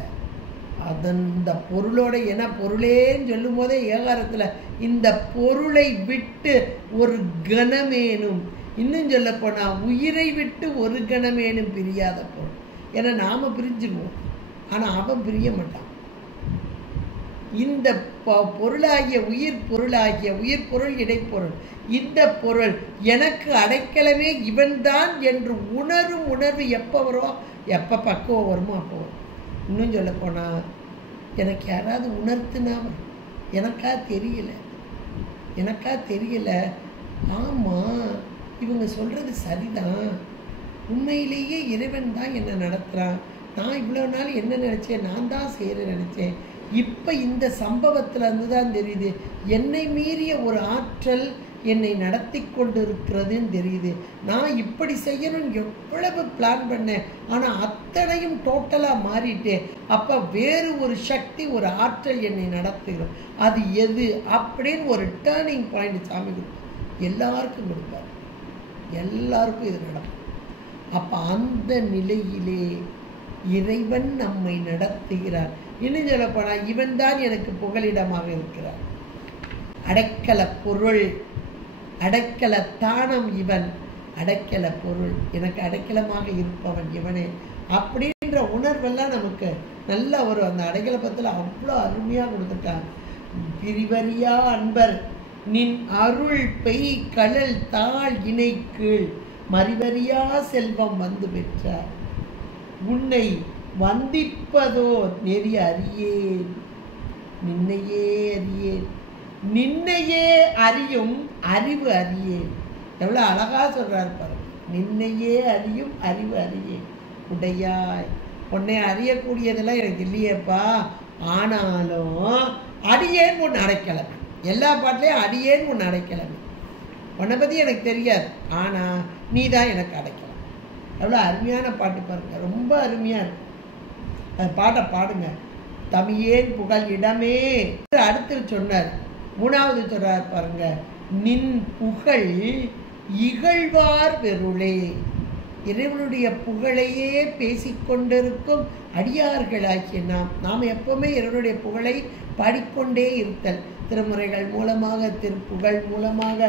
அந்த பொருளோட, ஏன்னா பொருளேன்னு சொல்லும் போதே ஏகாரத்தில் இந்த பொருளை விட்டு ஒரு கணமேனும், இன்னும் சொல்ல போனால் உயிரை விட்டு ஒரு கணமேனும் பிரியாத பொருள். ஏன்னா நாம் பிரிஞ்சிடுவோம், ஆனால் அவன் பிரிய மாட்டான். இந்த பொருளாகிய உயிர் பொருள் இடைப்பொருள், இந்த பொருள் எனக்கு அடைக்கலமே இவன்தான் என்று உணர்வு எப்போ வரும், எப்போ பக்குவம் வருமோ அப்போ வரும். இன்னும் சொல்ல போனால் எனக்கு யாராவது உணர்த்துனா, எனக்கா தெரியல, ஆமாம் இவங்க சொல்கிறது சரிதான், உண்மையிலேயே இறைவன் தான் என்னை நடத்துகிறான், நான் இவ்வளோ நாள் என்ன நினச்சேன், நான் தான் செய்கிற நினச்சேன், இப்போ இந்த சம்பவத்தில் இருந்து தான் தெரியுது என்னை மீறிய ஒரு ஆற்றல் என்னை நடத்தி கொண்டு இருக்கிறதுன்னு தெரியுது. நான் இப்படி செய்யணும்னு எவ்வளவு பிளான் பண்ணேன், ஆனால் அத்தனையும் டோட்டலாக மாறிட்டேன். அப்போ வேறு ஒரு சக்தி, ஒரு ஆற்றல் என்னை நடத்துகிறோம். அது எது அப்படின்னு ஒரு டேர்னிங் பாயிண்ட் சாமி கொடுப்பார். எல்லாருக்கும் கொடுப்பார், எல்லாருக்கும் இது நடக்கும். அப்போ அந்த நிலையிலே இறைவன் நம்மை நடத்துகிறார். இன்னும் சொல்லப்போனால் இவன் தான் எனக்கு புகலிடமாக இருக்கிறார். அடைக்கல பொருள், அடைக்கல தானம் இவன், அடைக்கல பொருள், எனக்கு அடைக்கலமாக இருப்பவன் இவனே அப்படின்ற உணர்வெல்லாம் நமக்கு நல்ல ஒரு அந்த அடைக்கலப்பத்தில் அவ்வளோ அருமையாக கொடுத்துருக்காங்க. பிரிவறியா அன்பர் நின் அருள் பெய் கடல் தாழ் இணை கீழ் மறிவறியா செல்வம் வந்து பெற்றார். உன்னை வந்திப்பதோ நெறி அறியேன், நின்னையே அறியேன், நின்னையே அறியும் அறிவு அறியேன். எவ்வளோ அழகா சொல்றாரு பாருங்க. நின்னையே அறியும் அறிவு அறியேன் உடையாய். உன்னை அறியக்கூடியதெல்லாம் எனக்கு இல்லையேப்பா, ஆனாலும் அடியேன் உன் அடைக்கலமே. எல்லா பாட்டிலையும் அடியேன் உன் அடைக்கலமே. உன்னை பற்றி எனக்கு தெரியாது, ஆனால் நீ தான் எனக்கு அடைக்கலாம். எவ்வளோ அருமையான பாட்டு பாருங்க, ரொம்ப அருமையாக இருக்கும். அந்த பாட்டை பாடுங்க. தமியேன் புகழ் இடமே அடுத்து சொன்னார். மூணாவது சொல்றார் பாருங்க, நின் புகழ் இகழ்வார் வெருளே. இறைவனுடைய புகழையே பேசிக்கொண்டிருக்கும் அடியார்களாகிய நாம் எப்பவுமே இறைவனுடைய புகழை பாடிக்கொண்டே இருத்தல். திருமுறைகள் மூலமாக, திருப்புகழ் மூலமாக,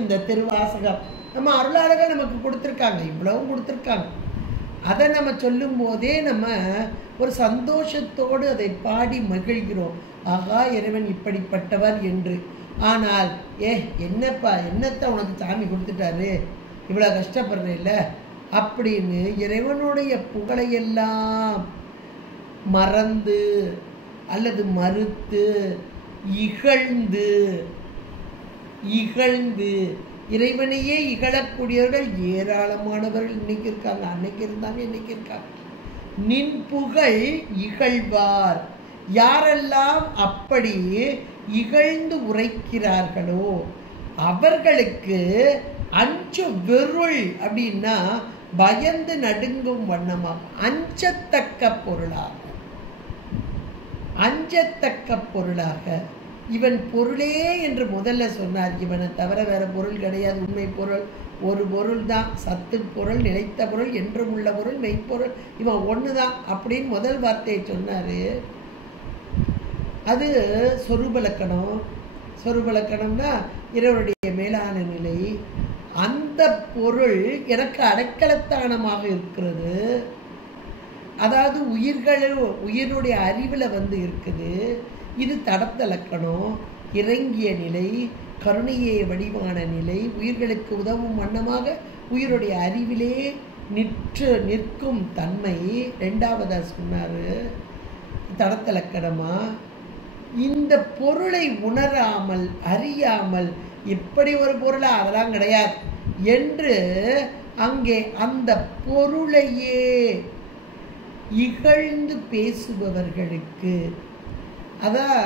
இந்த திருவாசகம் நம்ம அருளாளர்கள் நமக்கு கொடுத்துருக்காங்க, இவ்வளவும் கொடுத்துருக்காங்க. அதை நம்ம சொல்லும் போதே நம்ம ஒரு சந்தோஷத்தோடு அதை பாடி மகிழ்கிறோம். ஆகா, இறைவன் இப்படிப்பட்டவர் என்று. ஆனால் என்னப்பா, என்னத்தை உனக்கு சாமி கொடுத்துட்டாரு, இவ்வளோ கஷ்டப்படுறேல்ல அப்படின்னு இறைவனுடைய புகழையெல்லாம் மறந்து அல்லது மறுத்து இகழ்ந்து இறைவனையே இகழக்கூடியவர்கள் ஏராளமானவர்கள் இன்னைக்கு இருக்காங்க, அன்னைக்கு இருந்தாங்க, இன்னைக்கு இருக்காங்க. நின் புகழ் இகழ்வார். யாரெல்லாம் அப்படி இகழ்ந்து உரைக்கிறார்களோ அவர்களுக்கு அஞ்சு வெருள் அப்படின்னா பயந்து நடுங்கும் வண்ணமாக, அஞ்சத்தக்க பொருளாக இவன் பொருளே என்று முதல்ல சொன்னார். இவனை தவிர வேற பொருள் கிடையாது. உண்மை பொருள் ஒரு பொருள் தான், சத்து பொருள், நிலைத்த பொருள், என்றும் உள்ள பொருள், மெய்ப்பொருள், இவன் ஒன்று தான் அப்படின்னு முதல் வார்த்தையை சொன்னார். அது சொரூபலக்கணம். சொரூபலக்கணம்னா இறைவனுடைய மேலான நிலை. அந்த பொருள் எனக்கு அடைக்கலத்தானமாக இருக்கிறது. அதாவது உயிருடைய அறிவில் வந்து இருக்குது. இது தடத்த லக்கணம், இறங்கிய நிலை, கருணையே வடிவான நிலை, உயிர்களுக்கு உதவும் வண்ணமாக உயிருடைய அறிவிலே நிற்கும் தன்மை. ரெண்டாவதா சொன்னார் தடத்த லக்கணமா. இந்த பொருளை உணராமல் அறியாமல் இப்படி ஒரு பொருளா, அதெல்லாம் கிடையாது என்று அங்கே அந்த பொருளையே இகழ்ந்து பேசுபவர்களுக்கு, அதான்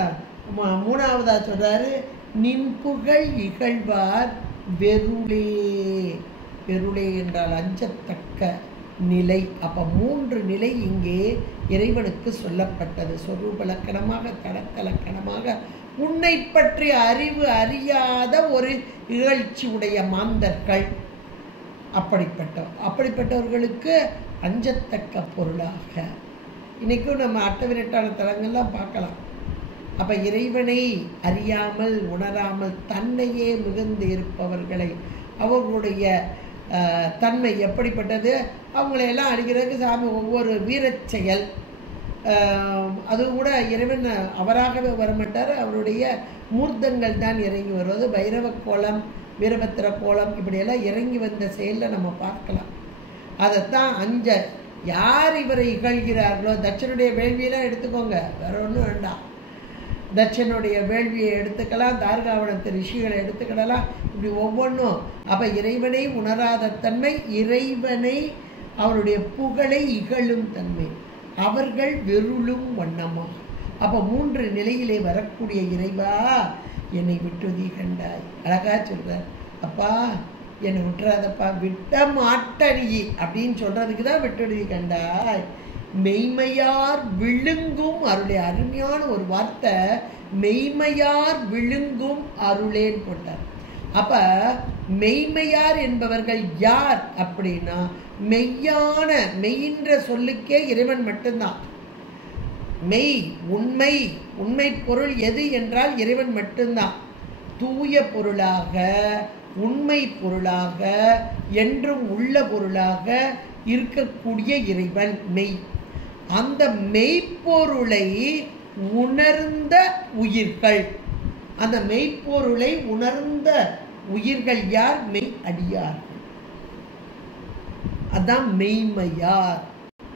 மூணாவதா சொல்றாரு, நின் புகழ் இகழ்வார் வெருளே. வெருளே என்றால் அஞ்சத்தக்க நிலை. அப்ப மூன்று நிலை இங்கே இறைவனுக்கு சொல்லப்பட்டது. சொரூபலக்கணமாக, தடத்தலக்கணமாக, உன்னை பற்றி அறிவு அறியாத ஒரு இகழ்ச்சி உடைய மாந்தர்கள். அப்படிப்பட்டவர்களுக்கு அஞ்சத்தக்க பொருளாக இன்னைக்கும் நம்ம அட்டவிரட்டான தலங்கள்லாம் பார்க்கலாம். அப்ப இறைவனை அறியாமல் உணராமல் தன்னையே மிகுந்து இருப்பவர்களை, அவர்களுடைய தன்மை எப்படிப்பட்டது, அவங்களையெல்லாம் அடிக்கிறதுக்கு சாமி ஒவ்வொரு வீரச் செயல், அது கூட இறைவன் அவராகவே வரமாட்டார், அவருடைய மூர்த்தங்கள் தான் இறங்கி வருவது. பைரவ கோலம், வீரபத்திர கோலம், இப்படியெல்லாம் இறங்கி வந்த செயலில் நம்ம பார்க்கலாம். அதைத்தான் யார் இவரை இகழ்கிறார்களோ, தட்சனுடைய வேள்வியெல்லாம் எடுத்துக்கோங்க, வேற ஒன்றும் வேண்டாம். தட்சனுடைய வேள்வியை எடுத்துக்கலாம், தார்காவனத்து ரிஷிகளை எடுத்துக்கிடலாம், இப்படி ஒவ்வொன்றும். அப்போ இறைவனை உணராத தன்மை, இறைவனை அவருடைய புகழை இகழும் தன்மை, அவர்கள் வெருளும் வண்ணமாக. அப்போ மூன்று நிலையிலே வரக்கூடிய இறைவா என்னை விட்டுதி கண்டாய். அழகா சொல்றார். அப்பா என்னை விட்டுறாதப்பா, விட்ட மாட்டனி அப்படின்னு சொல்றதுக்கு தான் விட்டுதி கண்டாய். மெய்மையார் விழுங்கும் அருளே. அருமையான ஒரு வார்த்தை, மெய்மையார் விழுங்கும் அருளேன்னு போட்டார். அப்ப மெய்மையார் என்பவர்கள் யார் அப்படின்னா, மெய்யான, மெய்ன்ற சொல்லுக்கே இறைவன் மட்டும்தான். மெய், உண்மை, உண்மை பொருள் எது என்றால் இறைவன் மட்டும்தான். தூய பொருளாக, உண்மை பொருளாக, என்றும் உள்ள பொருளாக இருக்கக்கூடிய இறைவன் மெய். அந்த மெய்ப்பொருளை உணர்ந்த உயிர்கள், அந்த மெய்ப்பொருளை உணர்ந்த உயிர்கள் யார்? மெய் அடியார்கள். அதான் மெய்மையார்.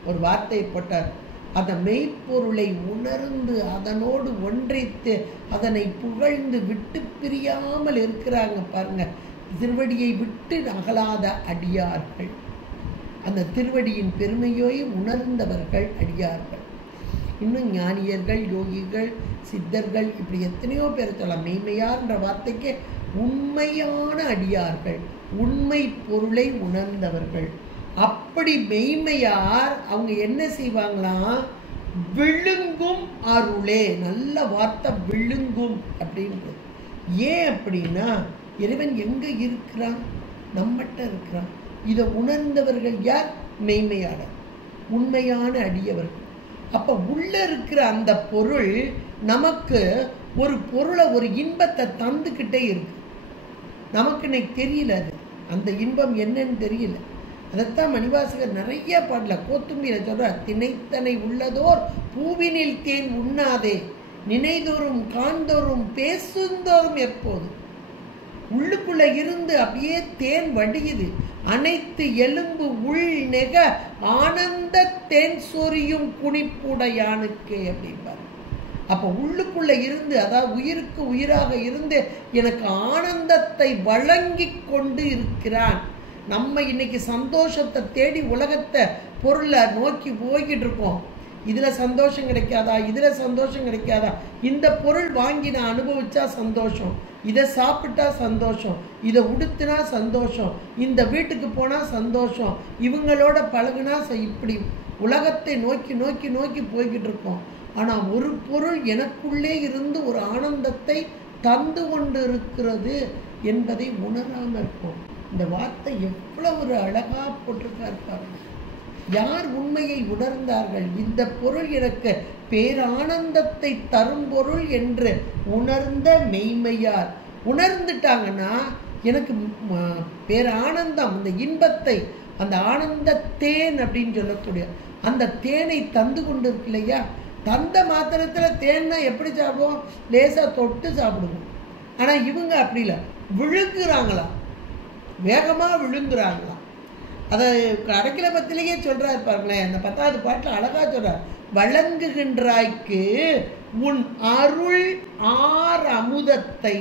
ஒரு வார்த்தையை போட்டார். அந்த மெய்ப்பொருளை உணர்ந்து அதனோடு ஒன்றித்து அதனை புகழ்ந்து விட்டு பிரியாமல் இருக்கிறாங்க பாருங்க. திருவடியை விட்டு அகலாத அடியார்கள், அந்த திருவடியின் பெருமையை உணர்ந்தவர்கள் அடியார்கள். இன்னும் ஞானியர்கள், யோகிகள், சித்தர்கள், இப்படி எத்தனையோ பேர் சொல்லலாம். மெய்மையார்ன்ற வார்த்தைக்கு உண்மையான அடியார்கள், உண்மை பொருளை உணர்ந்தவர்கள். அப்படி மெய்மையார் அவங்க என்ன செய்வாங்களாம்? விழுங்கும் அருளே. நல்ல வார்த்தை, விழுங்கும் அப்படின்றது. ஏன் அப்படின்னா, இறைவன் எங்க இருக்கிறான்? நம்மகிட்ட இருக்கிறான். இதை உணர்ந்தவர்கள் யார்? மெய்மையாளர், உண்மையான அடியவர்கள். அப்ப உள்ள இருக்கிற அந்த பொருள் நமக்கு ஒரு பொருளை, ஒரு இன்பத்தை தந்துக்கிட்டே இருக்கு. நமக்கு இன்னைக்கு தெரியல, அது அந்த இன்பம் என்னன்னு தெரியல. அதைத்தான் மணிவாசகர் நிறைய பாடல கோத்தும்பியில சொல்றார். திணைத்தனை உள்ளதோர் பூவினில் தேன் உண்ணாதே, நினைதோறும் காண்தோறும் பேசுந்தோறும் எப்போது. உள்ளுக்குள்ள இருந்து அப்படியே தேன் வடியுது. அனைத்து எலும்பு உள் நெக ஆனந்த தேன் சொரியும் குனிப்புடையானுக்கே அப்படின்பார். அப்ப உள்ளுக்குள்ள இருந்து, அதாவது உயிருக்கு உயிராக இருந்து எனக்கு ஆனந்தத்தை வழங்கி கொண்டு இருக்கிறான். நம்ம இன்னைக்கு சந்தோஷத்தை தேடி உலகத்தை பொருளை நோக்கி போய்கிட்டு இருக்கோம். இதுல சந்தோஷம் கிடைக்காதா, இதுல சந்தோஷம் கிடைக்காதா, இந்த பொருள் வாங்கி நான் அனுபவிச்சா சந்தோஷம், இதை சாப்பிட்டா சந்தோஷம், இதை உடுத்தினா சந்தோஷம், இந்த வீட்டுக்கு போனா சந்தோஷம், இவங்களோட பழகுனா இப்படி உலகத்தை நோக்கி நோக்கி நோக்கி போய்கிட்டு இருக்கோம். ஆனா ஒரு பொருள் எனக்குள்ளே இருந்து ஒரு ஆனந்தத்தை தந்து கொண்டு இருக்கிறது என்பதை உணராம இருக்கும். இந்த வார்த்தை எவ்வளவு ஒரு அழகா போட்டிருக்காரு பாருங்க. யார் உண்மையை உணர்ந்தார்கள்? இந்த பொருள் எனக்கு பேரானந்தத்தை தரும் பொருள் என்று உணர்ந்த மெய்மையார். உணர்ந்துட்டாங்கன்னா எனக்கு பேரானந்தம், அந்த இன்பத்தை, அந்த ஆனந்த தேன் அப்படின்னு சொல்லக்கூடிய அந்த தேனை தந்து கொண்டு இருக்கு இல்லையா? தந்த மாத்திரத்துல தேன்னா எப்படி சாப்பிடுவோம்? லேசா தொட்டு சாப்பிடுவோம். ஆனா இவங்க அப்படி இல்லை, விழுங்குறாங்களா, வேகமா விழுங்குறாங்களாம். அதை அடைக்கலபத்திலேயே சொல்றாரு பாருங்களேன். அந்த 10வது பாட்டில் அழகா சொல்றார். வழங்குகின்றாய்க்கு உன் அருள் ஆர் அமுதத்தை.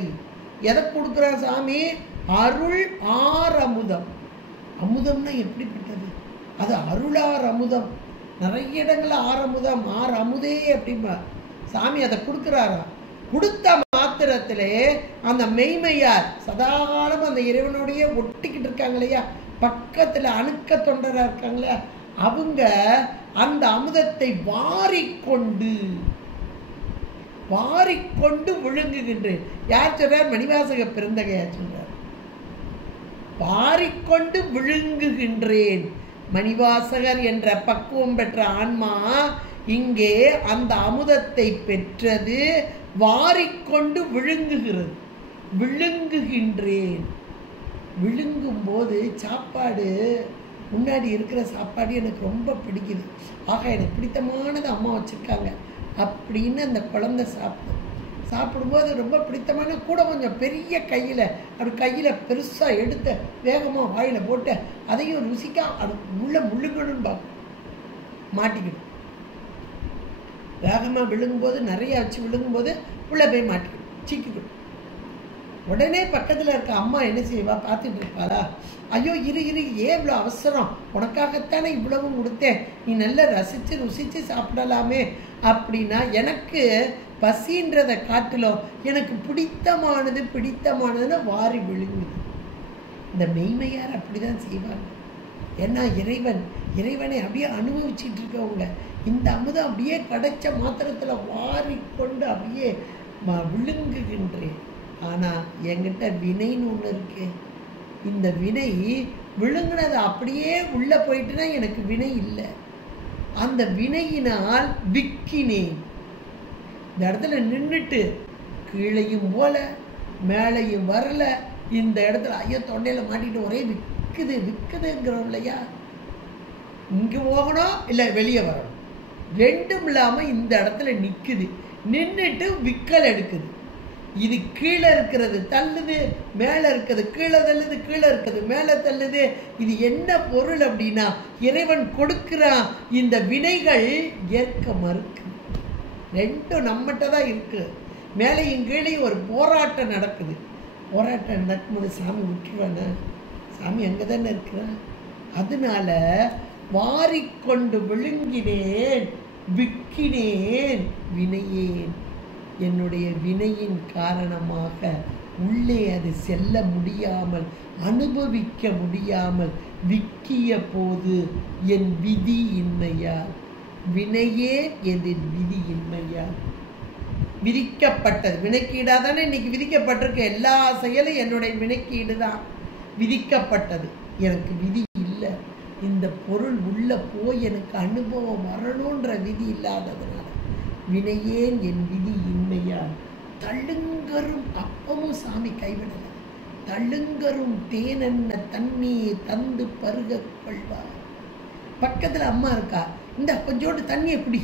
எதை கொடுக்குறான் சாமி? அருள் ஆர் அமுதம். அமுதம்னா எப்படிப்பட்டது? அது அருளார் அமுதம். நிறைய இடங்கள்ல ஆரமுதம், ஆர் அமுதே அப்படின்பா. சாமி அதை கொடுக்குறாரா? கொடுத்த மாத்திரத்திலே அந்த மெய்மையார் சதாகாலம் அந்த இறைவனுடைய ஒட்டிக்கிட்டு இருக்காங்க இல்லையா, பக்கத்துல அணுக்க தொண்டரா இருக்காங்களா, அவங்க அந்த அமுதத்தை வாரிக்கொண்டு விழுங்குகின்றேன். யார் சொல்றார்? மணிவாசக பெருந்தகையார் சொல்றார். வாரிக்கொண்டு விழுங்குகின்றேன். மணிவாசகர் என்ற பக்குவம் பெற்ற ஆன்மா இங்கே அந்த அமுதத்தை பெற்றது, வாரிக்கொண்டு விழுங்குகிறது. விழுங்குகின்றேன். விழுங்கும் போது சாப்பாடு, முன்னாடி இருக்கிற சாப்பாடு எனக்கு ரொம்ப பிடிக்குது, ஆக எனக்கு பிடித்தமானது அம்மா வச்சுருக்காங்க அப்படின்னு அந்த குழந்தை சாப்பிடும்போது ரொம்ப பிடித்தமான கூட கொஞ்சம் பெரிய கையில் அப்படி கையில் பெருசாக எடுத்து வேகமாக வாயில் போட்டு அதையும் ருசிக்கா அது உள்ள முள்ளுங்கணும்னு பார்க்கும். மாட்டிக்கணும். வேகமாக விழுங்கும்போது நிறைய வச்சு விழுங்கும்போது உள்ளே போய் மாட்டிக்கணும், சிக்கிக்கணும். உடனே பக்கத்தில் இருக்க அம்மா என்ன செய்வா? பார்த்துட்டு இருப்பாளா? ஐயோ இரு ஏன் இவ்வளோ அவசரம், உனக்காகத்தானே இவ்வளவும் கொடுத்தேன், நீ நல்லா ரசித்து ருசித்து சாப்பிடலாமே அப்படின்னா, எனக்கு பசின்றதை காட்டிலும் எனக்கு பிடித்தமானதுன்னு வாரி விழுங்குது. இந்த மெய்மையார் அப்படிதான் செய்வாங்க. ஏன்னா இறைவனை அப்படியே அனுபவிச்சுட்டு இருக்கவங்க இந்த அமுதம் அப்படியே கிடைச்ச மாத்திரத்தில் வாரிக்கொண்டு அப்படியே விழுங்குகின்றேன். ஆனால் என்கிட்ட வினைன்னு ஒன்று இருக்கு. இந்த வினை விழுங்கினது அப்படியே உள்ளே போயிட்டுனா எனக்கு வினை இல்லை. அந்த வினையினால் விக்கினேன். இந்த இடத்துல நின்றுட்டு கீழையும் போல மேலையும் வரல. இந்த இடத்துல ஐயோ தொண்டையில் மாட்டிட்டு ஒரே விற்குதுங்கிறோம் இல்லையா? இங்கே போகணும் இல்லை வெளியே வரணும், ரெண்டும் இல்லாமல் இந்த இடத்துல நிற்குது. நின்றுட்டு விக்கல் எடுக்குது. இது கீழே இருக்கிறது தள்ளுது, மேலே இருக்கிறது கீழே தள்ளுது, கீழே இருக்கிறது மேலே தள்ளுது. இது என்ன பொருள் அப்படின்னா, இறைவன் கொடுக்கிறான். இந்த வினைகள் ஏற்க மறுக்கு. ரெண்டும் நம்மகிட்ட தான் இருக்கு. மேலேயும் கீழேயும் ஒரு போராட்டம் நடக்குது. போராட்டம் நடக்கும்போது சாமி விட்டுருவானே? சாமி அங்கே தானே இருக்கிறான். அதனால வாரிக்கொண்டு விழுங்கினேன், விக்கினேன் வினையேன். என்னுடைய வினையின் காரணமாக உள்ளே அது செல்ல முடியாமல், அனுபவிக்க முடியாமல் விக்கிய போது என் விதி இன்மையால். வினையே எதிர் விதி இன்மையால். விதிக்கப்பட்டது வினைக்கீடாக தானே இன்னைக்கு விதிக்கப்பட்டிருக்கு. எல்லா செயலும் என்னுடைய வினைக்கீடு தான். விதிக்கப்பட்டது. எனக்கு விதி இல்லை. இந்த பொருள் உள்ள போய் எனக்கு அனுபவம் வரணுன்ற விதி இல்லாததுனால வினையேன் என் விதி இன்மையால். தள்ளுங்கரும் அப்பமும் சாமி கைவிடலை. தள்ளுங்கரும் தேனென்ன தண்ணீர் தந்து பருக கொள்வார். பக்கத்தில் அம்மா இருக்கா, இந்த கொஞ்சோண்டு தண்ணியை குடி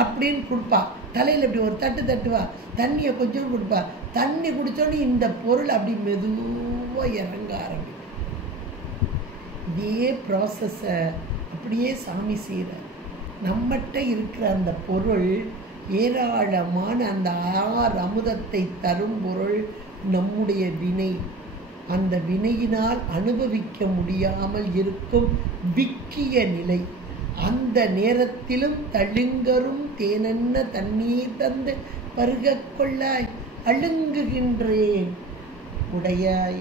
அப்படின்னு கொடுப்பா. தலையில் இப்படி ஒரு தட்டுவா, தண்ணியை கொஞ்சோண்டு கொடுப்பா. தண்ணி குடித்தோன்னு இந்த பொருள் அப்படி மெதுவாக இறங்க ஆரம்பிக்கும். இதே ப்ராசஸை அப்படியே சாமி செய்கிறார். நம்மகிட்ட இருக்கிற அந்த பொருள் ஏராளமான அந்த 6 அமுதத்தை தரும் பொருள் நம்முடைய வினை. அந்த வினையினால் அனுபவிக்க முடியாமல் இருக்கும் விக்கிய நிலை. அந்த நேரத்திலும் தள்ளுங்கரும் தேனென்ன தண்ணீர் தந்து பருக கொள்ளாய் அழுங்குகின்றேன் உடையாய்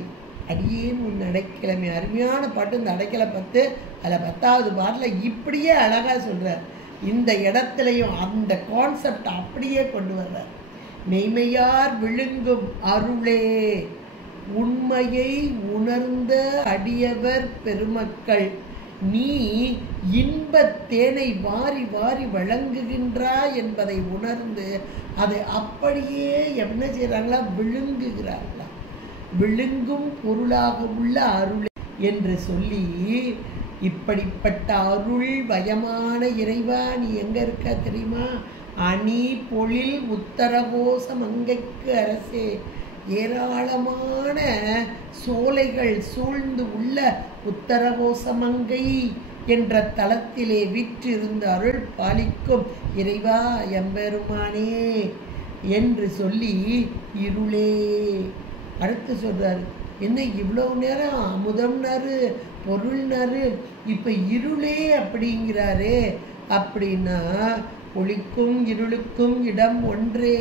அடியேன் உன் அடைக்கிழமை. அருமையான பாட்டு இந்த அடைக்கலை 10. அதில் 10வது பாட்டில் இப்படியே அழகாக சொல்கிறார். இந்த இடத்துலையும் அந்த கான்செப்ட் அப்படியே கொண்டு வர்றார். மெய்மையார் விழுங்கும் அருளே உண்மையை உணர்ந்த அடியவர் பெருமக்கள், நீ இன்பத் தேனை வாரி வாரி வழங்குகின்றாய் என்பதை உணர்ந்து அதை அப்படியே என்ன செய்கிறாங்களா, விழுங்குகிறார்களா. விழுங்கும் பொருளாக உள்ள அருள் என்று சொல்லி, இப்படிப்பட்ட அருள் வயமான இறைவா நீ எங்க இருக்க தெரியுமா? அணி பொழில் உத்தரகோச மங்கைக்கு அரசே. ஏராளமான சோலைகள் சூழ்ந்து உள்ள உத்தரகோச மங்கை என்ற தலத்திலே விற்றிருந்த அருள் பாலிக்கும் இறைவா எம்பெருமானே என்று சொல்லி இருளே. அடுத்து சொல்றாரு, என்ன இவ்வளவு நேரம் அமுதம்னாரு பொருள்னாரு, இப்ப இருளே அப்படிங்கிறாரே. அப்படின்னா ஒளிக்கும் இருளுக்கும் இடம் ஒன்றே.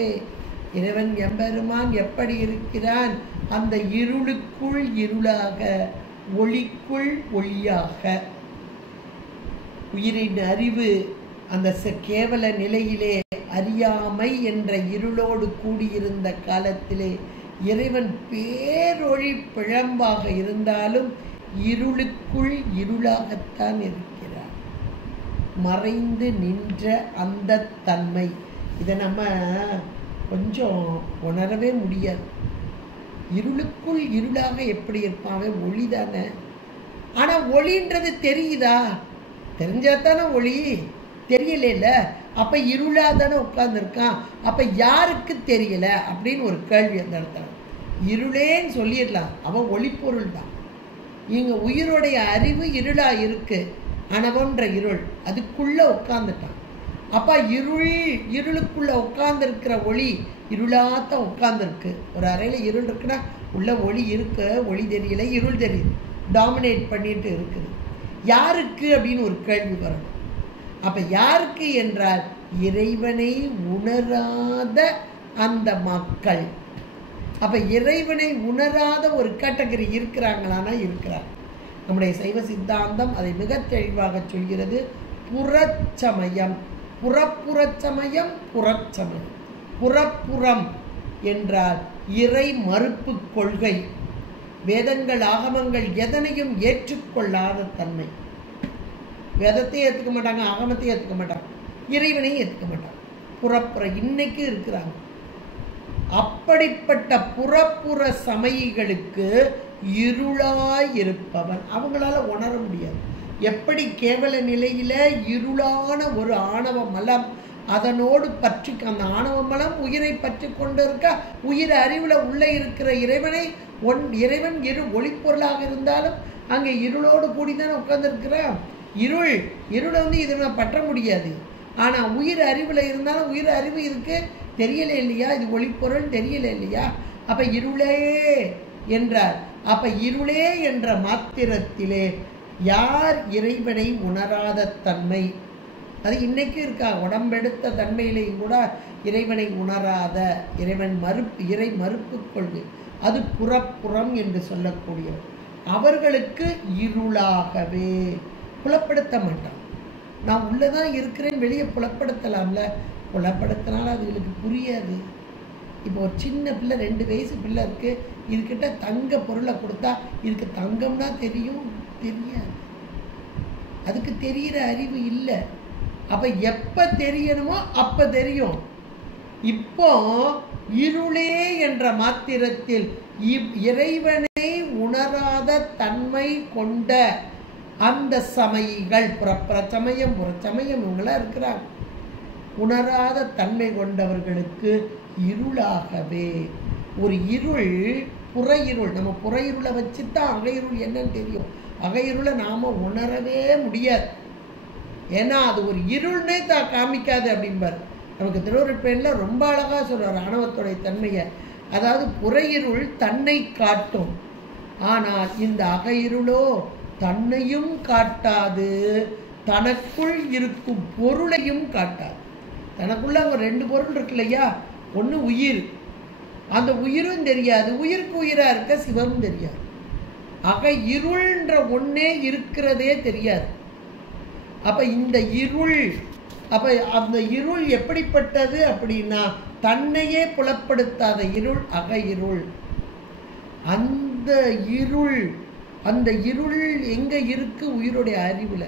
இறைவன் எம்பெருமான் எப்படி இருக்கிறான்? அந்த இருளுக்குள் இருளாக, ஒளிக்குள் ஒளியாக. உயிரின் அறிவு அந்த கேவல நிலையிலே அறியாமை என்ற இருளோடு கூடியிருந்த காலத்திலே இறைவன் பேரொளி பிழம்பாக இருந்தாலும் இருளுக்குள் இருளாகத்தான் இருக்கிறார். மறைந்து நின்ற அந்த தன்மை, இதை நம்ம கொஞ்சம் உணரவே முடியாது. இருளுக்குள் இருளாக எப்படி இருப்பாங்க? ஒளி தானே. ஆனால் ஒளின்றது தெரியுதா? தெரிஞ்சாதானே ஒளி. தெரியல, அப்போ இருளாக தானே உட்கார்ந்துருக்கான். அப்போ யாருக்கு தெரியல அப்படின்னு ஒரு கேள்வி அந்த இடத்துல. இருளேன்னு சொல்லிடலாம், அவன் ஒளிப்பொருள் தான். இங்கே உயிருடைய அறிவு இருளாக இருக்கு, அணவன்ற இருள் அதுக்குள்ளே உட்காந்துட்டான். அப்போ இருளுக்குள்ளே உட்காந்துருக்கிற ஒளி இருளாத்தான் உட்காந்துருக்கு. ஒரு அறையில் இருள் இருக்குன்னா உள்ள ஒளி இருக்கு, ஒளி தெரியல, இருள் தெரியுது, டாமினேட் பண்ணிட்டு இருக்குது. யாருக்கு அப்படின்னு ஒரு கேள்வி வரணும். அப்போ யாருக்கு என்றால் இறைவனை உணராத அந்த மக்கள். அப்போ இறைவனை உணராத ஒரு கேட்டகரி இருக்கிறாங்களானா இருக்கிறார். நம்முடைய சைவ சித்தாந்தம் அதை மிக தெளிவாக சொல்கிறது. புறச்சமயம், புறப்புறச்சமயம், புறச்சமயம். புறப்புறம் என்றால் இறை மறுப்பு கொள்கை. வேதங்கள் ஆகமங்கள் எதனையும் ஏற்றுக்கொள்ளாத தன்மை. வேதத்தை ஏற்றுக்க மாட்டாங்க, ஆகமத்தை ஏற்றுக்க மாட்டாங்க, இறைவனையும் ஏற்றுக்க மாட்டாங்க. புறப்புற இன்னைக்கு இருக்கிறாங்க. அப்படிப்பட்ட புறப்புற சமயிகளுக்கு இருளாய் இருப்பவன். அவங்களால உணர முடியாது. எப்படி கேவல நிலையில இருளான ஒரு ஆணவ மலம் அதனோடு பற்றி, அந்த ஆணவ மலம் உயிரை பற்றி கொண்டு இருக்க, உயிர் அறிவுல உள்ள இருக்கிற இறைவனை இறைவன் ஒளிப்பொருளாக இருந்தாலும் அங்கே இருளோடு கூடிதானே உட்கார்ந்துருக்கிறான். இருளை இதை பற்ற முடியாது. ஆனா உயிர் அறிவுல இருந்தாலும் உயிர் அறிவு இதுக்கு தெரியல இல்லையா, இது ஒளிப்பொருள் தெரியல இல்லையா. அப்ப இருளே என்றார். அப்ப இருளே என்ற மாத்திரத்திலே யார் இறைவனை உணராத தன்மை, அது இன்னைக்கும் இருக்கா. உடம்பெடுத்த தன்மையிலேயும் கூட இறைவனை உணராத, இறை மறுப்பு கொள்கை, அது புறப்புறம் என்று சொல்லக்கூடியவர், அவர்களுக்கு இருளாகவே புலப்படுத்த மாட்டான். நான் உள்ளதான் இருக்கிறேன், வெளியே புலப்படுத்தலாம்ல. புலப்படுத்தினாலும் அதுகளுக்கு புரியாது. இப்போ ஒரு சின்ன பிள்ளை, 2 வயசு பிள்ளை இருக்கு, இதுகிட்ட தங்க பொருளை கொடுத்தா இதுக்கு தங்கம்னா தெரியும்? தெரியாது. அதுக்கு தெரிகிற அறிவு இல்லை. அப்ப எப்ப தெரியணுமோ அப்ப தெரியும். இப்போ இருளே என்ற மாத்திரத்தில் இறைவனை உணராத தன்மை கொண்ட அந்த சமயிகள், புறச்சமயம் புறச்சமயம் இவங்களாம் இருக்கிறாங்க. உணராத தன்மை கொண்டவர்களுக்கு இருளாகவே ஒரு இருள், புற இருள். நம்ம புற இருளை வச்சுதான் அக இருள் என்னன்னு தெரியும். அக இருளை நாம உணரவே முடியாது. ஏன்னா அது ஒரு இருள்னே தான் காமிக்காது அப்படின்பார். நமக்கு திருவருட்பயன்ல ரொம்ப அழகா சொல்றார் ஆணவத்துடைய தன்மையை. அதாவது புற இருள் தன்னை காட்டும், ஆனால் இந்த அக இருளோ தன்னையும் காட்டாது, தனக்குள் இருக்கும் பொருளையும் காட்டாது. தனக்குள்ள அங்கே 2 பொருள் இருக்கு இல்லையா, ஒன்று உயிர், அந்த உயிரும் தெரியாது, உயிருக்கு உயிராக இருக்க சிவமும் தெரியாது. ஆக இருள்ன்ற ஒன்னே இருக்கிறதே தெரியாது. அப்ப இந்த இருள், அப்ப அந்த இருள் எப்படிப்பட்டது அப்படின்னா தன்னையே புலப்படுத்தாத இருள் அக இருள். அந்த இருள் எங்க இருக்கு? உயிருடைய அறிவுல.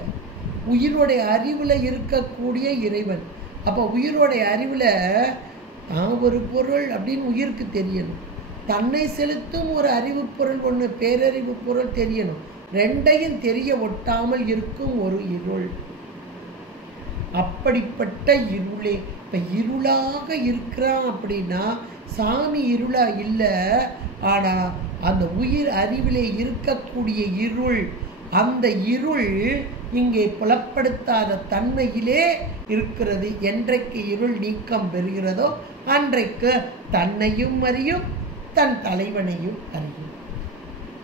உயிருடைய அறிவுல இருக்கக்கூடிய இறைவன். அப்ப உயிருடைய அறிவுல தான் ஒரு பொருள் அப்படின்னு உயிருக்கு தெரியணும். தன்னை செலுத்தும் ஒரு அறிவு பொருள் ஒன்று, பேரறிவு பொருள் தெரியணும். 2ஐயும் தெரிய ஒட்டாமல் இருக்கும் ஒரு இருள். அப்படிப்பட்ட இருளே இப்ப இருளாக இருக்கிறான் அப்படின்னா சாமி இருளா இல்லை. ஆனா அந்த உயிர் அறிவிலே இருக்கக்கூடிய இருள், அந்த இருள் இங்கே புலப்படுத்தாத தன்மையிலே இருக்கிறது. என்றைக்கு இருள் நீக்கம் பெறுகிறதோ அன்றைக்கு தன்னையும் அறியும், தன் தலைவனையும் அறியும்.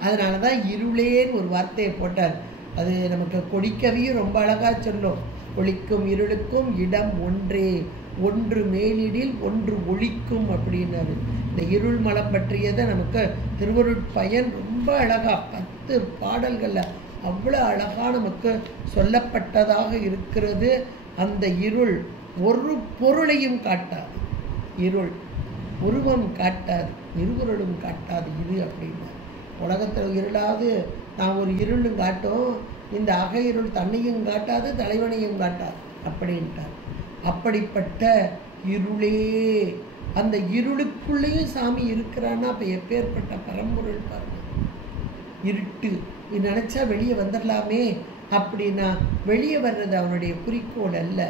அதனாலதான் இருளேன்னு ஒரு வார்த்தையை போட்டார். அது நமக்கு கொடிக்கவியும் ரொம்ப அழகா சொல்லும். ஒளிக்கும் இருளுக்கும் இடம் ஒன்றே, ஒன்று மேலிடில் ஒன்று ஒளிக்கும் அப்படின்னாரு. இந்த இருள் மலம் பற்றியதை நமக்கு திருவருட்பயன் ரொம்ப அழகா 10 பாடல்கள்ல அவ்வளோ அழகா நமக்கு சொல்லப்பட்டதாக இருக்கிறது. அந்த இருள் ஒரு பொருளையும் காட்டாது, இருள் உருவம் காட்டாது, இருவருளும் காட்டாது இது அப்படின்னா. உலகத்தில் இருளாவது நான் ஒரு இருளும் காட்டும், இந்த அக இருள் தன்னையும் காட்டாது தலைவனையும் காட்டாது அப்படின்ட்டார். அப்படிப்பட்ட இருளே, அந்த இருளுக்குள்ளேயும் சாமி இருக்கிறான்னா அப்ப எப்பேற்பட்ட பரம்பொருள் பாருங்க. இருட்டு நினைச்சா வெளியே வந்துடலாமே அப்படின்னா வெளியே வர்றது அவனுடைய குறிக்கோள் அல்ல.